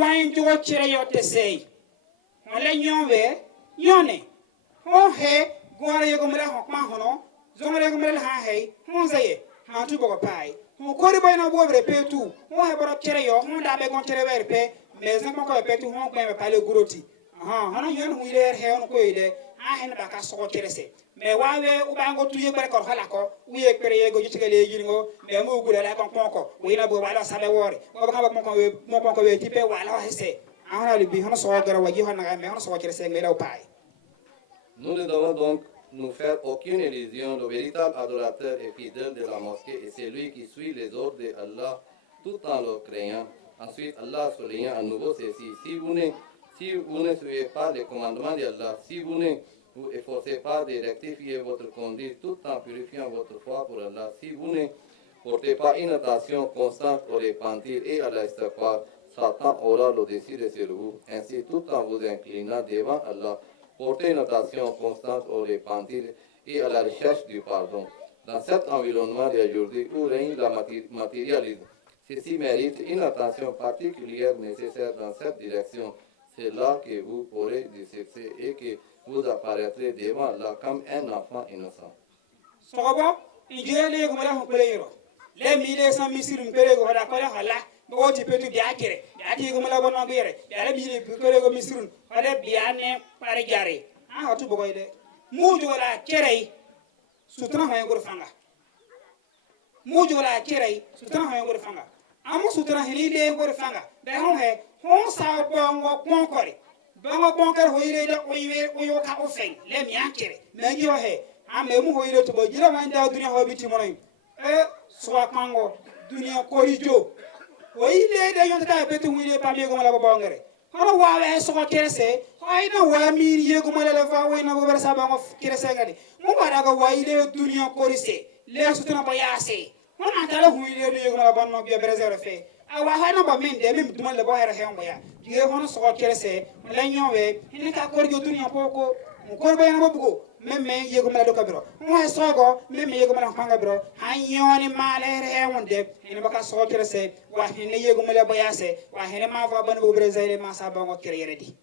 wayin jogo cire yote sey wala nyonwe nyone ho he gore yego mala hokma hono zongore yego mala hey zaye tu bogo pai ho kori boy na bobre petu ho he boro cire yo ho da be gon cire wer pe mais zan ko petu ho be pale guroti hono yon hu ile he on ko ide hen ba ka so cire se me wawe ubango tuye bare ko hala ko uye pere yego jitigale yiringo me mo gula la kon konko wina bo wala sabe wore o ba ka mo konko we tipe wala hesse ana li bi hono so gara waji hono ga me hono so cire se me law pai. Nous ne devons donc nous faire aucune illusion. Le véritable adorateur et fidèle de la mosquée est celui qui suit les ordres d'Allah tout en le craignant. Ensuite, Allah souligne à nouveau ceci. Si vous ne suivez pas les commandements d'Allah, si vous ne vous efforcez pas de rectifier votre conduite tout en purifiant votre foi pour Allah, si vous ne portez pas une attention constante au repentir et à l'istighfar, Satan aura le dessus sur vous. Ainsi, tout en vous inclinant devant Allah, portez une attention constante au repentir et à la recherche du pardon. Dans cet environnement d'aujourd'hui où règne la matérialisme, ceci mérite une attention particulière nécessaire dans cette direction. C'est là que vous aurez du succès et que vous apparaîtrez devant Allah comme un enfant innocent. Sogobo, injele ko mala hokole yiro. Le mile san misirum kere ko da ko la hala. Bo ti petu biya kere. Ya ti ko mala bono bere. Ya le bile kere ko misirun. Wala biya ne pare jare. Hatu bogo ide. Muju wala kere. Sutra ho ngor fanga. Muju wala kere. Sutra ho ngor fanga. Amu sutra hili le ngor fanga. Be ho he. Ho sa bongo konkore. Bongo konkore ho ile da oyo ka ofen. Le mi akere. Mengi ho he. Ame mu ho ile to bo jira wanda dunya ho biti mono. Swa kango dunya korijo. O ile de yon ta petu wile pa mi go mala bongere. Hono wawe so ko kerese. Hayna wa mi ye go mala fa wayna bo bersa ba ngo kerese ngadi. Mu wada go wa ile dunya korise. Le sutuna ba yase. Wana tala hu ile ye go mala banno bi bersa fe. Awa hayna ba min de mi dumal le bo hera he ngo ya. Dige hono so ko kerese. La nyowe hini ka korjo dunya poko. Mu korba yana bobugo. Meme yego mala do kabiro mo sogo meme yego mala hanga biro hanyoni mala he wonde ene baka so kerese wa hene yego mala bayase wa hene ma fa ban bo brezele ma sa bango kereredi.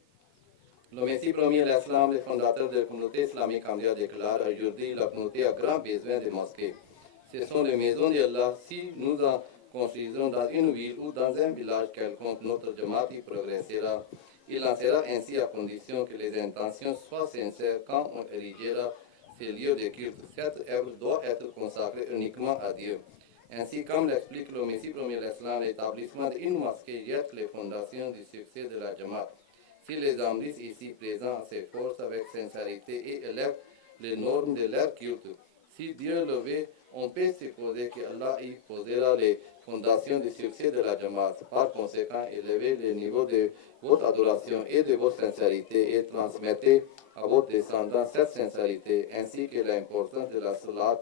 Le Messie premier l'Islam, le fondateur de la communauté islamique Ahmadiyya déclare aujourd'hui la communauté a grand besoin de mosquées. Ce sont les maisons d'Allah. Si nous en construisons dans une ville ou dans un village quelconque, notre Jamaat y progressera. Il en sera ainsi à condition que les intentions soient sincères quand on érigera ces lieux de culte. Cette œuvre doit être consacrée uniquement à Dieu. Ainsi, comme l'explique le Messie premier l'Islam, l'établissement d'une mosquée jette les fondations du succès de la Jamaat. Si les Ahmadis ici présents s'efforcent avec sincérité et élèvent les normes de leur culte, si Dieu le veut, on peut supposer que Allah y posera les fondation du succès de la Jamaat. Par conséquent, élevez le niveau de votre adoration et de votre sincérité et transmettez à votre descendants cette sincérité, ainsi que l'importance de la salat,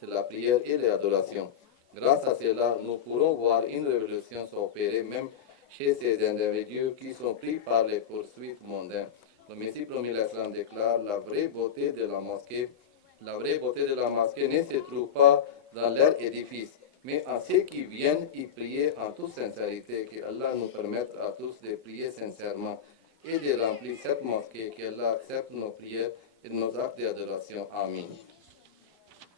c'est la prière et l'adoration. Grâce à cela, nous pourrons voir une révolution s'opérer même chez ces individus qui sont pris par les poursuites mondaines. Le Messie promis l'Islam déclare la vraie beauté de la mosquée. La vraie beauté de la mosquée ne se trouve pas dans leur édifice, mais en ceux qui viennent y prier en toute sincérité. Que Allah nous permette à tous de prier sincèrement et de remplir cette mosquée, qu'Allah accepte nos prières et nos actes d'adoration. Amin.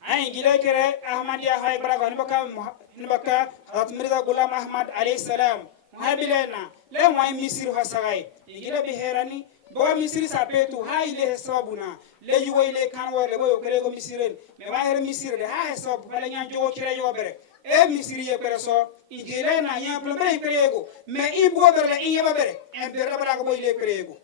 Ayin gila kere Ahmadiyya hay braga nibaka Mirza Ghulam Ahmad alayhi salam muhabilena le moy misir hasagay gila bi herani bo misir sapetu hay le sabuna le yuway le kanwa le boyo kere go misiren me wa her misir de ha sab bala nyan jogo kere yobere e misir ye kere so igile na yan plombe kere go me ibo bere le yeba bere en bere bala go boy le kere go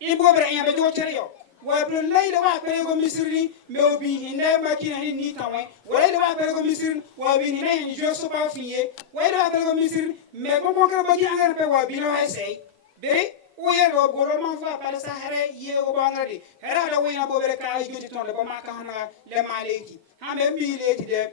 ibo bere en be jogo kere yo wa plon layda wa kere go misiri me obi hinde makina ni tawe wa layda wa kere go misiri wa bi ni ne jo so ba fiye wa layda wa kere go misiri me ko mo kere bagi angara pe wa bi no essay be o ye ro goro man fa pala sa here ye o bangadi hera da wayna bo bere ka joti ton le ba ma ka hana le maleki ha me bi le ti de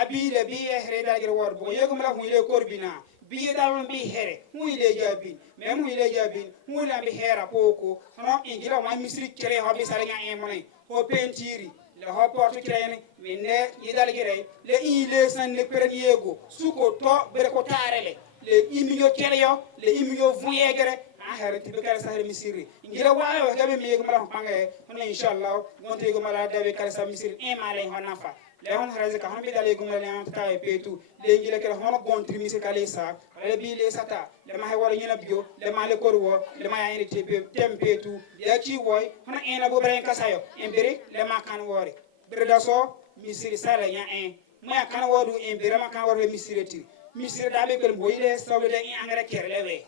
abi le bi here da gere wor bo ye ko mala hu le korbina bi dalon bi here hu ile jabi me mu ile jabi hu la bi hera poko no ingira wa misri kere ho bi sare nga emone ho pentiri le ho porto kere ni ne yidal gere le ile san le perniego suko to bere ko tarele le imio kere yo le imio vuyegere a here ti be kare sa here misiri ingira wa wa gabe mi yego mala pangae no inshallah gonte yego mala dawe kare sa misiri e male ho nafa le hon haraze ka hambi dale gumla le anta e petu le ngile kala hono gontri mi se kale sa le bi le sata le ma he wala nyina bio le ma le korwo le ma yani tempetu ya ci woy hono ena bo beren kasayo embere le ma kan wore bere da so misiri sala ya en ma kan wodu embere ma kan wore misiri ti misiri da be kel boyle sawle le en angara kerle we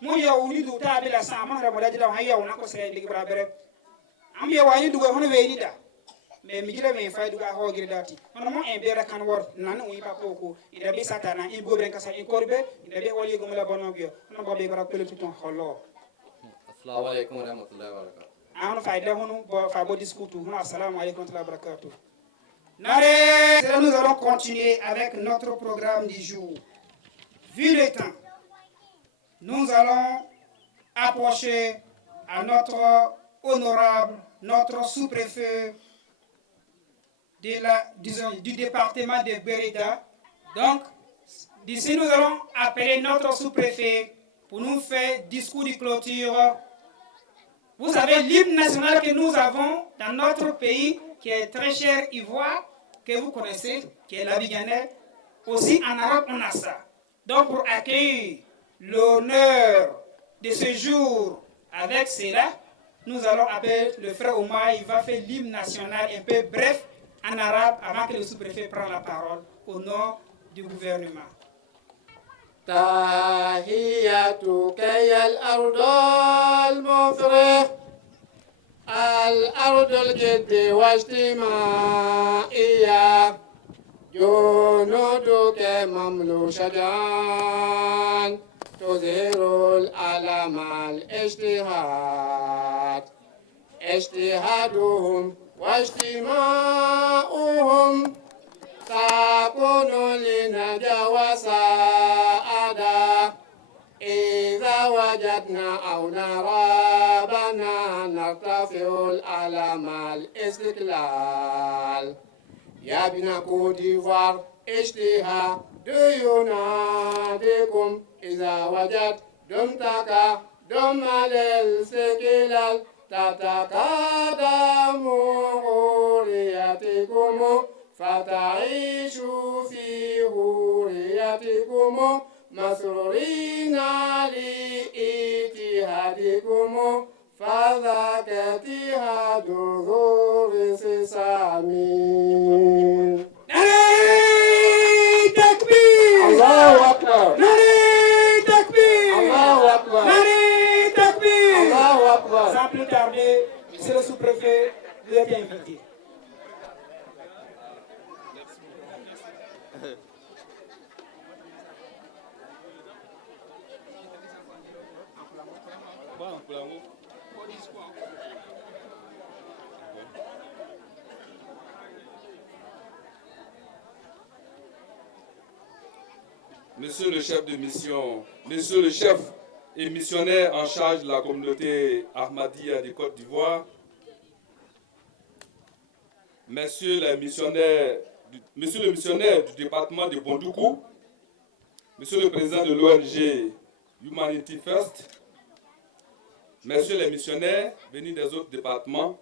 mo ya uni du ta be la sa ma ra mo da jida ha ya una ko se ligi bra bere am ya wani du hono we ni da me mi gila me faydu ga ho giri dati on mo en bere kan wor nan wi pa koko ida be satana in go ben kasa in korbe ida be wali go mala bono bio on bo be bara pele tout on holo Assalamu alaikum wa rahmatullahi wa barakatuh. an fayda hono bo fa bo discutu hono assalamu alaikum wa rahmatullahi wa barakatuh. Nare, nous allons continuer avec notre programme du jour. Vu le temps, nous allons approcher à notre honorable, notre sous-préfet du département de Berida. Donc, d'ici nous allons appeler notre sous-préfet pour nous faire discours de clôture. Vous savez, l'hymne national que nous avons dans notre pays, qui est très cher, Ivoire, que vous connaissez, qui est l'Abidjanais, aussi en arabe on a ça. Donc pour accueillir l'honneur de ce jour avec cela, nous allons appeler le frère Omar, il va faire l'hymne national un peu bref en arabe avant que le sous-préfet prenne la parole au nom du gouvernement. تحياتك يا الأرض المفرح الأرض الجد واجتماعية جنودك مملوشة تظهر الألم الاجتهاد اجتهادهم واجتماعهم تكون لنا وسعادة إذا وجدنا أو نرابنا نرتفع الألم الاستقلال يا ابن كوت ديفوار اجتهاد يناديكم إذا وجدتم تقدم للاستقلال تتقدم حريتكم فتعيشوا في حريتكم مسرورين لإجتهادكم فذاك اجتهاد ذو انفصام. نعرة تكبير! الله أكبر! نعرة تكبير! الله أكبر! نعرة تكبير! الله أكبر! Sans plus tarder, monsieur le sous-préfet, vous êtes invité. Monsieur le chef de mission, monsieur le chef et missionnaire en charge de la communauté Ahmadiyya de Côte d'Ivoire, monsieur le missionnaire du département de Bondoukou, monsieur le président de l'ONG Humanity First, messieurs les missionnaires venus des autres départements,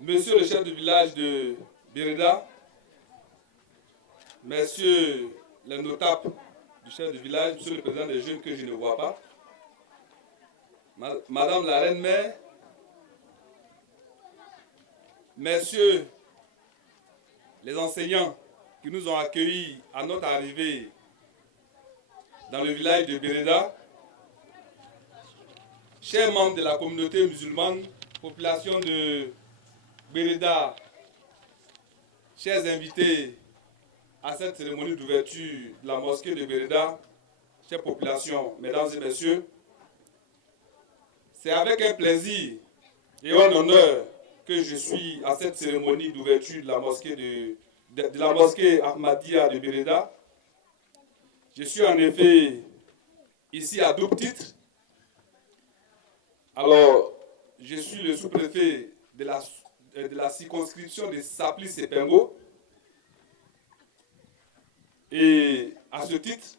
monsieur le chef de village de Bérida, messieurs les notables du chef de village, monsieur le président des jeunes que je ne vois pas, madame la reine-mère, messieurs les enseignants qui nous ont accueillis à notre arrivée dans le village de Bérida, chers membres de la communauté musulmane, population de Bérida, chers invités à cette cérémonie d'ouverture de la mosquée de Bérida, chère population, mesdames et messieurs, c'est avec un plaisir et un honneur que je suis à cette cérémonie d'ouverture de la mosquée Ahmadiyya de Bérida. Je suis en effet ici à double titre. Alors, je suis le sous-préfet de la circonscription de Sapli-Sepengo. Et à ce titre,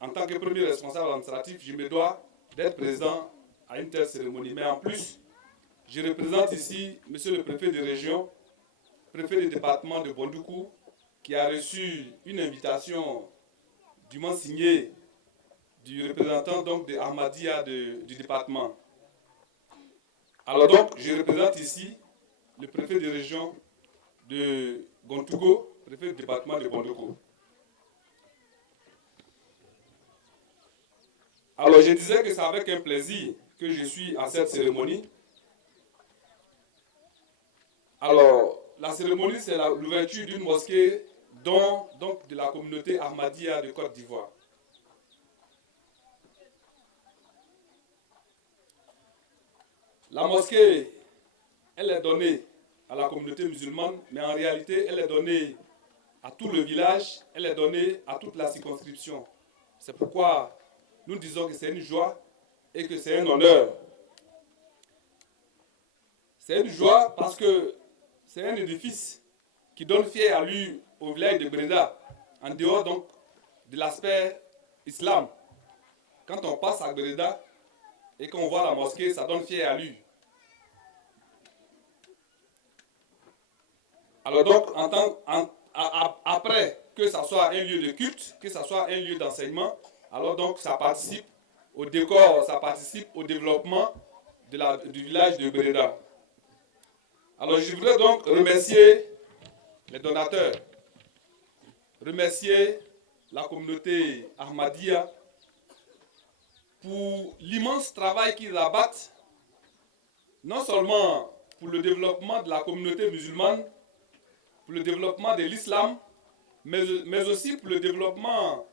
en tant que premier responsable administratif, je me dois d'être présent à une telle cérémonie. Mais en plus, je représente ici monsieur le préfet de région, préfet du département de Bondoukou, qui a reçu une invitation dûment signée du représentant donc de Ahmadiyya du département. Alors donc, je représente ici le préfet de région de Gontougo, préfet du département de Bondoukou. Alors, je disais que c'est avec un plaisir que je suis à cette cérémonie. Alors, la cérémonie, c'est l'ouverture d'une mosquée donc de la communauté Ahmadiyya de Côte d'Ivoire. La mosquée, elle est donnée à la communauté musulmane, mais en réalité, elle est donnée à tout le village, elle est donnée à toute la circonscription. C'est pourquoi nous disons que c'est une joie et que c'est un honneur. C'est une joie parce que c'est un édifice qui donne fier à lui au village de Bérida, en dehors donc de l'aspect islam. Quand on passe à Bérida et qu'on voit la mosquée, ça donne fier à lui. Alors donc, après que ça soit un lieu de culte, que ça soit un lieu d'enseignement, alors donc ça participe au décor, ça participe au développement du village de Bérida. Alors je voudrais donc remercier les donateurs, remercier la communauté Ahmadiyya pour l'immense travail qu'ils abattent, non seulement pour le développement de la communauté musulmane, pour le développement de l'islam, mais aussi pour le développement,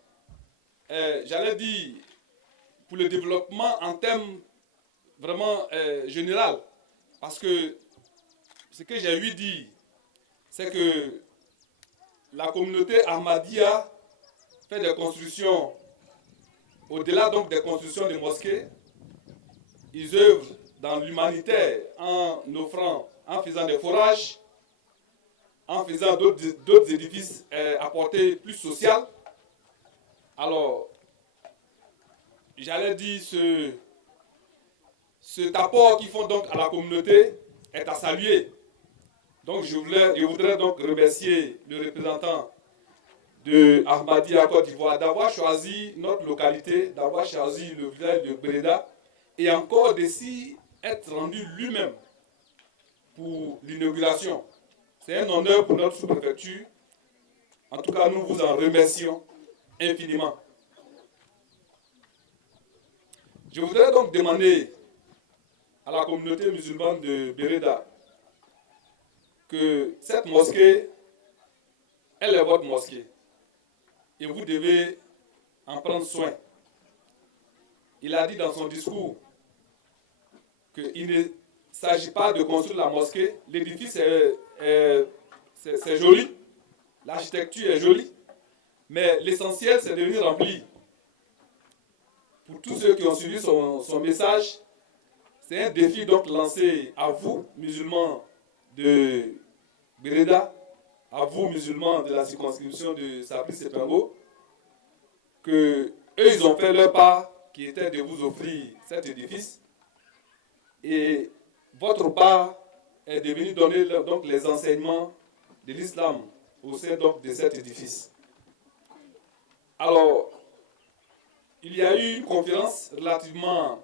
j'allais dire, pour le développement en termes vraiment général. Parce que ce que j'ai ouï dire, c'est que la communauté Ahmadiyya fait des constructions, au-delà donc des constructions de mosquées, ils œuvrent dans l'humanitaire en offrant, en faisant des forages, en faisant d'autres édifices à portée plus sociale. Alors, j'allais dire, cet apport qu'ils font donc à la communauté est à saluer. Donc, je voudrais donc remercier le représentant de Ahmadiyya Côte d'Ivoire d'avoir choisi notre localité, d'avoir choisi le village de Bérida et encore d'aussi être rendu lui-même pour l'inauguration. C'est un honneur pour notre sous-préfecture. En tout cas, nous vous en remercions infiniment. Je voudrais donc demander à la communauté musulmane de Bérida que cette mosquée, elle est votre mosquée. Et vous devez en prendre soin. il a dit dans son discours qu'il ne s'agit pas de construire la mosquée. L'édifice c'est joli, l'architecture est jolie, mais l'essentiel c'est de venir remplir. Pour tous ceux qui ont suivi son message, c'est un défi donc lancé à vous, musulmans de Bereda, à vous, musulmans de la circonscription de Sabri-Sepingo, que eux, ils ont fait leur part, qui était de vous offrir cet édifice, et votre part est de venir donner donc les enseignements de l'islam au sein donc de cet édifice. Alors, il y a eu une conférence relativement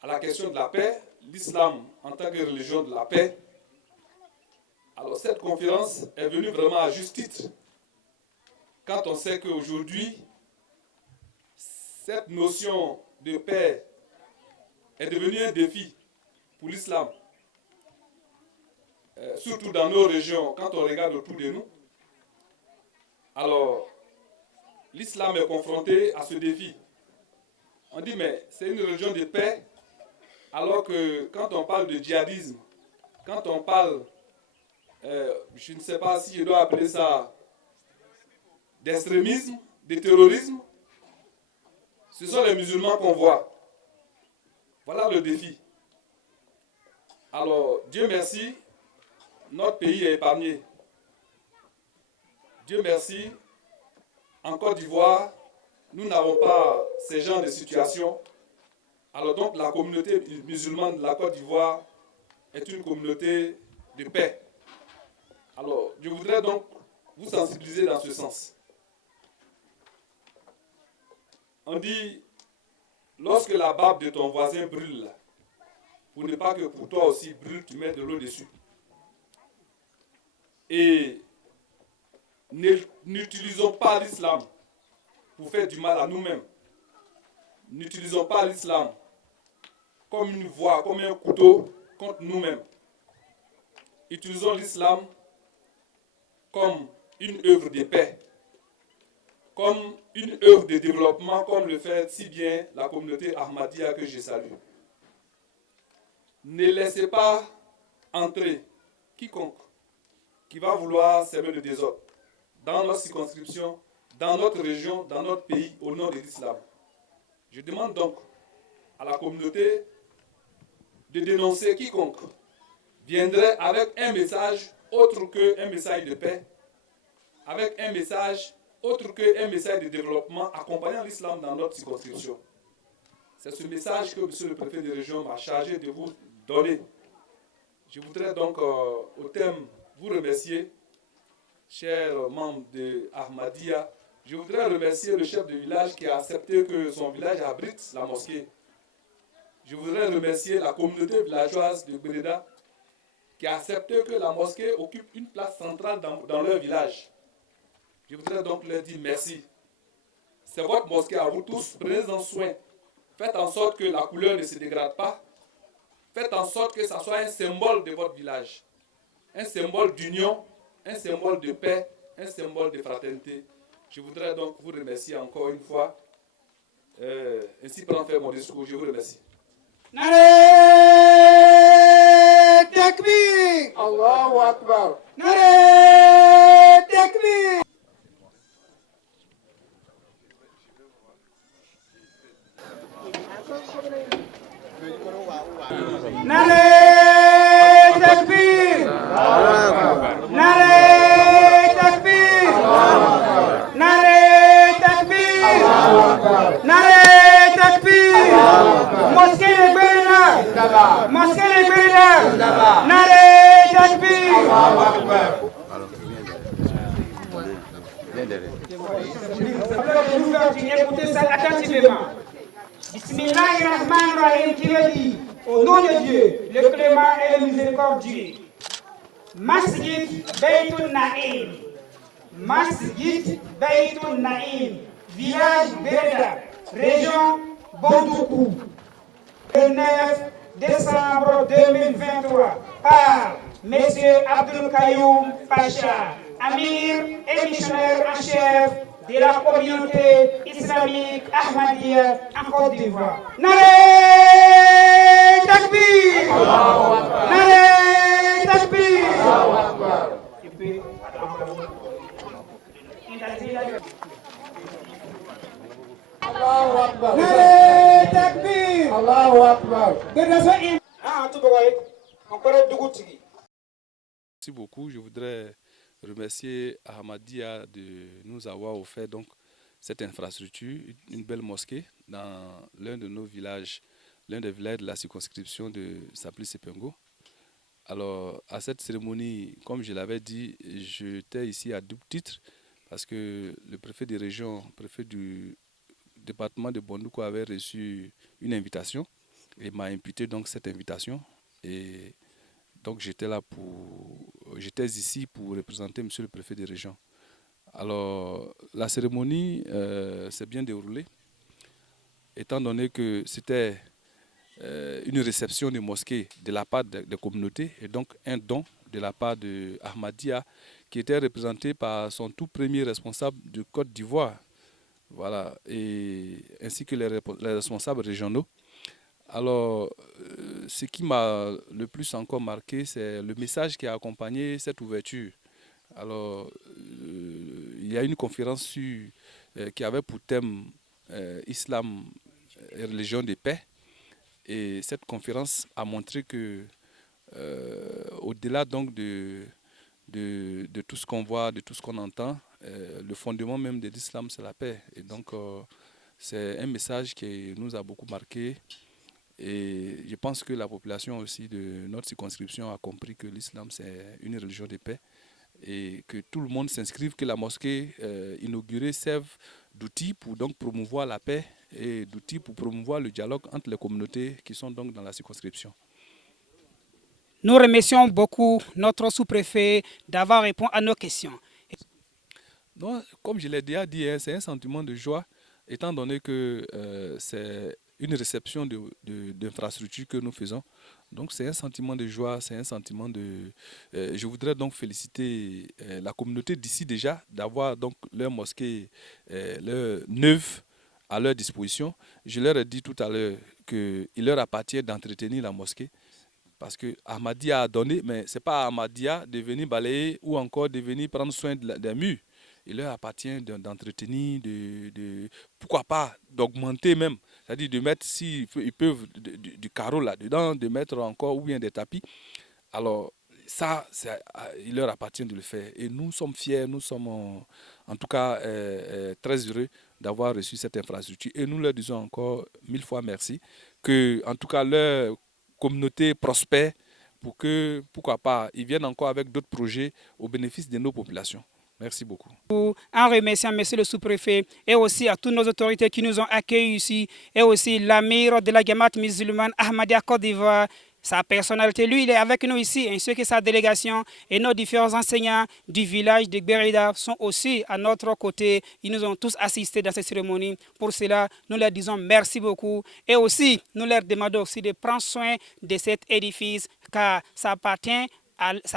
à la question de la paix, l'islam en tant que religion de la paix. Alors cette conférence est venue vraiment à juste titre quand on sait qu'aujourd'hui, cette notion de paix est devenue un défi pour l'islam. Surtout dans nos régions, quand on regarde autour de nous. Alors, l'islam est confronté à ce défi. On dit, mais c'est une religion de paix, alors que quand on parle de djihadisme, quand on parle, je ne sais pas si je dois appeler ça d'extrémisme, de terrorisme, ce sont les musulmans qu'on voit. Voilà le défi. Alors, Dieu merci, notre pays est épargné. Dieu merci, en Côte d'Ivoire, nous n'avons pas ces genres de situations. Alors donc, la communauté musulmane de la Côte d'Ivoire est une communauté de paix. Alors, je voudrais donc vous sensibiliser dans ce sens. On dit, lorsque la barbe de ton voisin brûle, pour ne pas que pour toi aussi brûle, tu mets de l'eau dessus. Et n'utilisons pas l'islam pour faire du mal à nous-mêmes. N'utilisons pas l'islam comme une voie, comme un couteau contre nous-mêmes. Utilisons l'islam comme une œuvre de paix, comme une œuvre de développement, comme le fait si bien la communauté Ahmadiyya que je salue. Ne laissez pas entrer quiconque qui va vouloir semer le désordre dans notre circonscription, dans notre région, dans notre pays, au nom de l'islam. Je demande donc à la communauté de dénoncer quiconque viendrait avec un message autre qu'un message de paix, avec un message autre qu'un message de développement accompagnant l'islam dans notre circonscription. C'est ce message que monsieur le préfet de région m'a chargé de vous donner. Je voudrais donc au thème vous remercier, chers membres de Ahmadiyya. Je voudrais remercier le chef de village qui a accepté que son village abrite la mosquée. Je voudrais remercier la communauté villageoise de Bereda qui a accepté que la mosquée occupe une place centrale dans leur village. Je voudrais donc leur dire merci. C'est votre mosquée à vous tous, prenez-en soin. Faites en sorte que la couleur ne se dégrade pas. Faites en sorte que ça soit un symbole de votre village. Un symbole d'union, un symbole de paix, un symbole de fraternité. Je voudrais donc vous remercier encore une fois. Ainsi pour faire mon discours, je vous remercie. Nare Takbir! Allahu Akbar. Nare Takbir! Nare Takbir! Nare Takbir! Nare Takbir! Nare Takbir! Mosquée de Bereda! Mosquée de Bereda! Nare Takbir! Écoutez ça attentivement. Bismillahirrahmanirrahim qui veut dire au nom de Dieu, le clément et le miséricordieux. Masjid Baytun Naïm. Masjid Baytun Naïm. Village Bereda, région Bondoukou. Le 9 décembre 2023 par M. Abdul Kayoum Pacha, Amir et missionnaire en chef de la communauté islamique Ahmadiyya en Côte d'Ivoire. Naré Takbir! Naré Takbir! Allahu Akbar. Naré Takbir! Allahu Akbar. Merci beaucoup. Je voudrais remercier Ahmadiyya de nous avoir offert donc cette infrastructure, une belle mosquée dans l'un de nos villages, l'un des villages de la circonscription de Sapli-Sepengo. Alors, à cette cérémonie, comme je l'avais dit, j'étais ici à double titre parce que le préfet de région, préfet du département de Bondoukou avait reçu une invitation et m'a imputé donc cette invitation. Et donc j'étais ici pour représenter monsieur le préfet de région. Alors, la cérémonie s'est bien déroulée, étant donné que c'était une réception de mosquée de la part des communautés et donc un don de la part de Ahmadiyya qui était représenté par son tout premier responsable de Côte d'Ivoire, voilà, et ainsi que les responsables régionaux. Alors, ce qui m'a le plus encore marqué, c'est le message qui a accompagné cette ouverture. Alors, il y a une conférence qui avait pour thème Islam et religion de paix. Et cette conférence a montré que, au-delà donc de tout ce qu'on voit, de tout ce qu'on entend, le fondement même de l'islam, c'est la paix. Et donc, c'est un message qui nous a beaucoup marqué. Et je pense que la population aussi de notre circonscription a compris que l'islam, c'est une religion de paix. Et que tout le monde s'inscrive, que la mosquée inaugurée serve d'outil pour donc promouvoir la paix et d'outils pour promouvoir le dialogue entre les communautés qui sont donc dans la circonscription. Nous remercions beaucoup notre sous-préfet d'avoir répondu à nos questions. Non, comme je l'ai déjà dit, c'est un sentiment de joie, étant donné que c'est une réception d'infrastructures que nous faisons. Donc c'est un sentiment de joie, c'est un sentiment de... je voudrais donc féliciter la communauté d'ici déjà d'avoir donc leur mosquée leur neuve à leur disposition. Je leur ai dit tout à l'heure qu'il leur appartient d'entretenir la mosquée parce que Ahmadiyya a donné, mais ce n'est pas à Ahmadiyya de venir balayer ou encore de venir prendre soin des murs. Il leur appartient d'entretenir, pourquoi pas, d'augmenter même. C'est-à-dire de mettre, s'ils peuvent, du carreau là-dedans, de mettre encore ou bien des tapis. Alors, ça, il leur appartient de le faire. Et nous sommes fiers, nous sommes en tout cas très heureux d'avoir reçu cette infrastructure. Et nous leur disons encore 1000 fois merci. Que, en tout cas, leur communauté prospère pour que, pourquoi pas, ils viennent encore avec d'autres projets au bénéfice de nos populations. Merci beaucoup. En remerciant monsieur le sous-préfet et aussi à toutes nos autorités qui nous ont accueillis ici et aussi l'amir de la Jamaat musulmane Ahmadiyya Côte d'Ivoire, sa personnalité, lui il est avec nous ici ainsi que sa délégation et nos différents enseignants du village de Gbérida sont aussi à notre côté. Ils nous ont tous assistés dans cette cérémonie. Pour cela, nous leur disons merci beaucoup et aussi nous leur demandons aussi de prendre soin de cet édifice car ça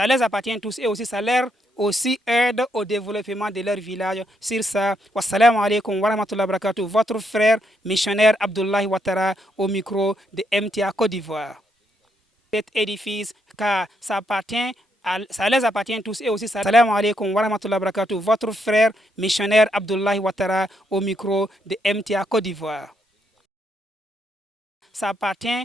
les appartient tous et aussi ça leur aussi aide au développement de leur village. Sur ça, wassalamu alaikum wa rahmatullahi wa barakatuh. Votre frère missionnaire Abdoulaye Ouattara au micro de MTA Côte d'Ivoire. Cet édifice, car ça les appartient tous et aussi ça. Salam alaikum wa rahmatullahi wa barakatuh. Votre frère missionnaire Abdoulaye Ouattara au micro de MTA Côte d'Ivoire. Ça appartient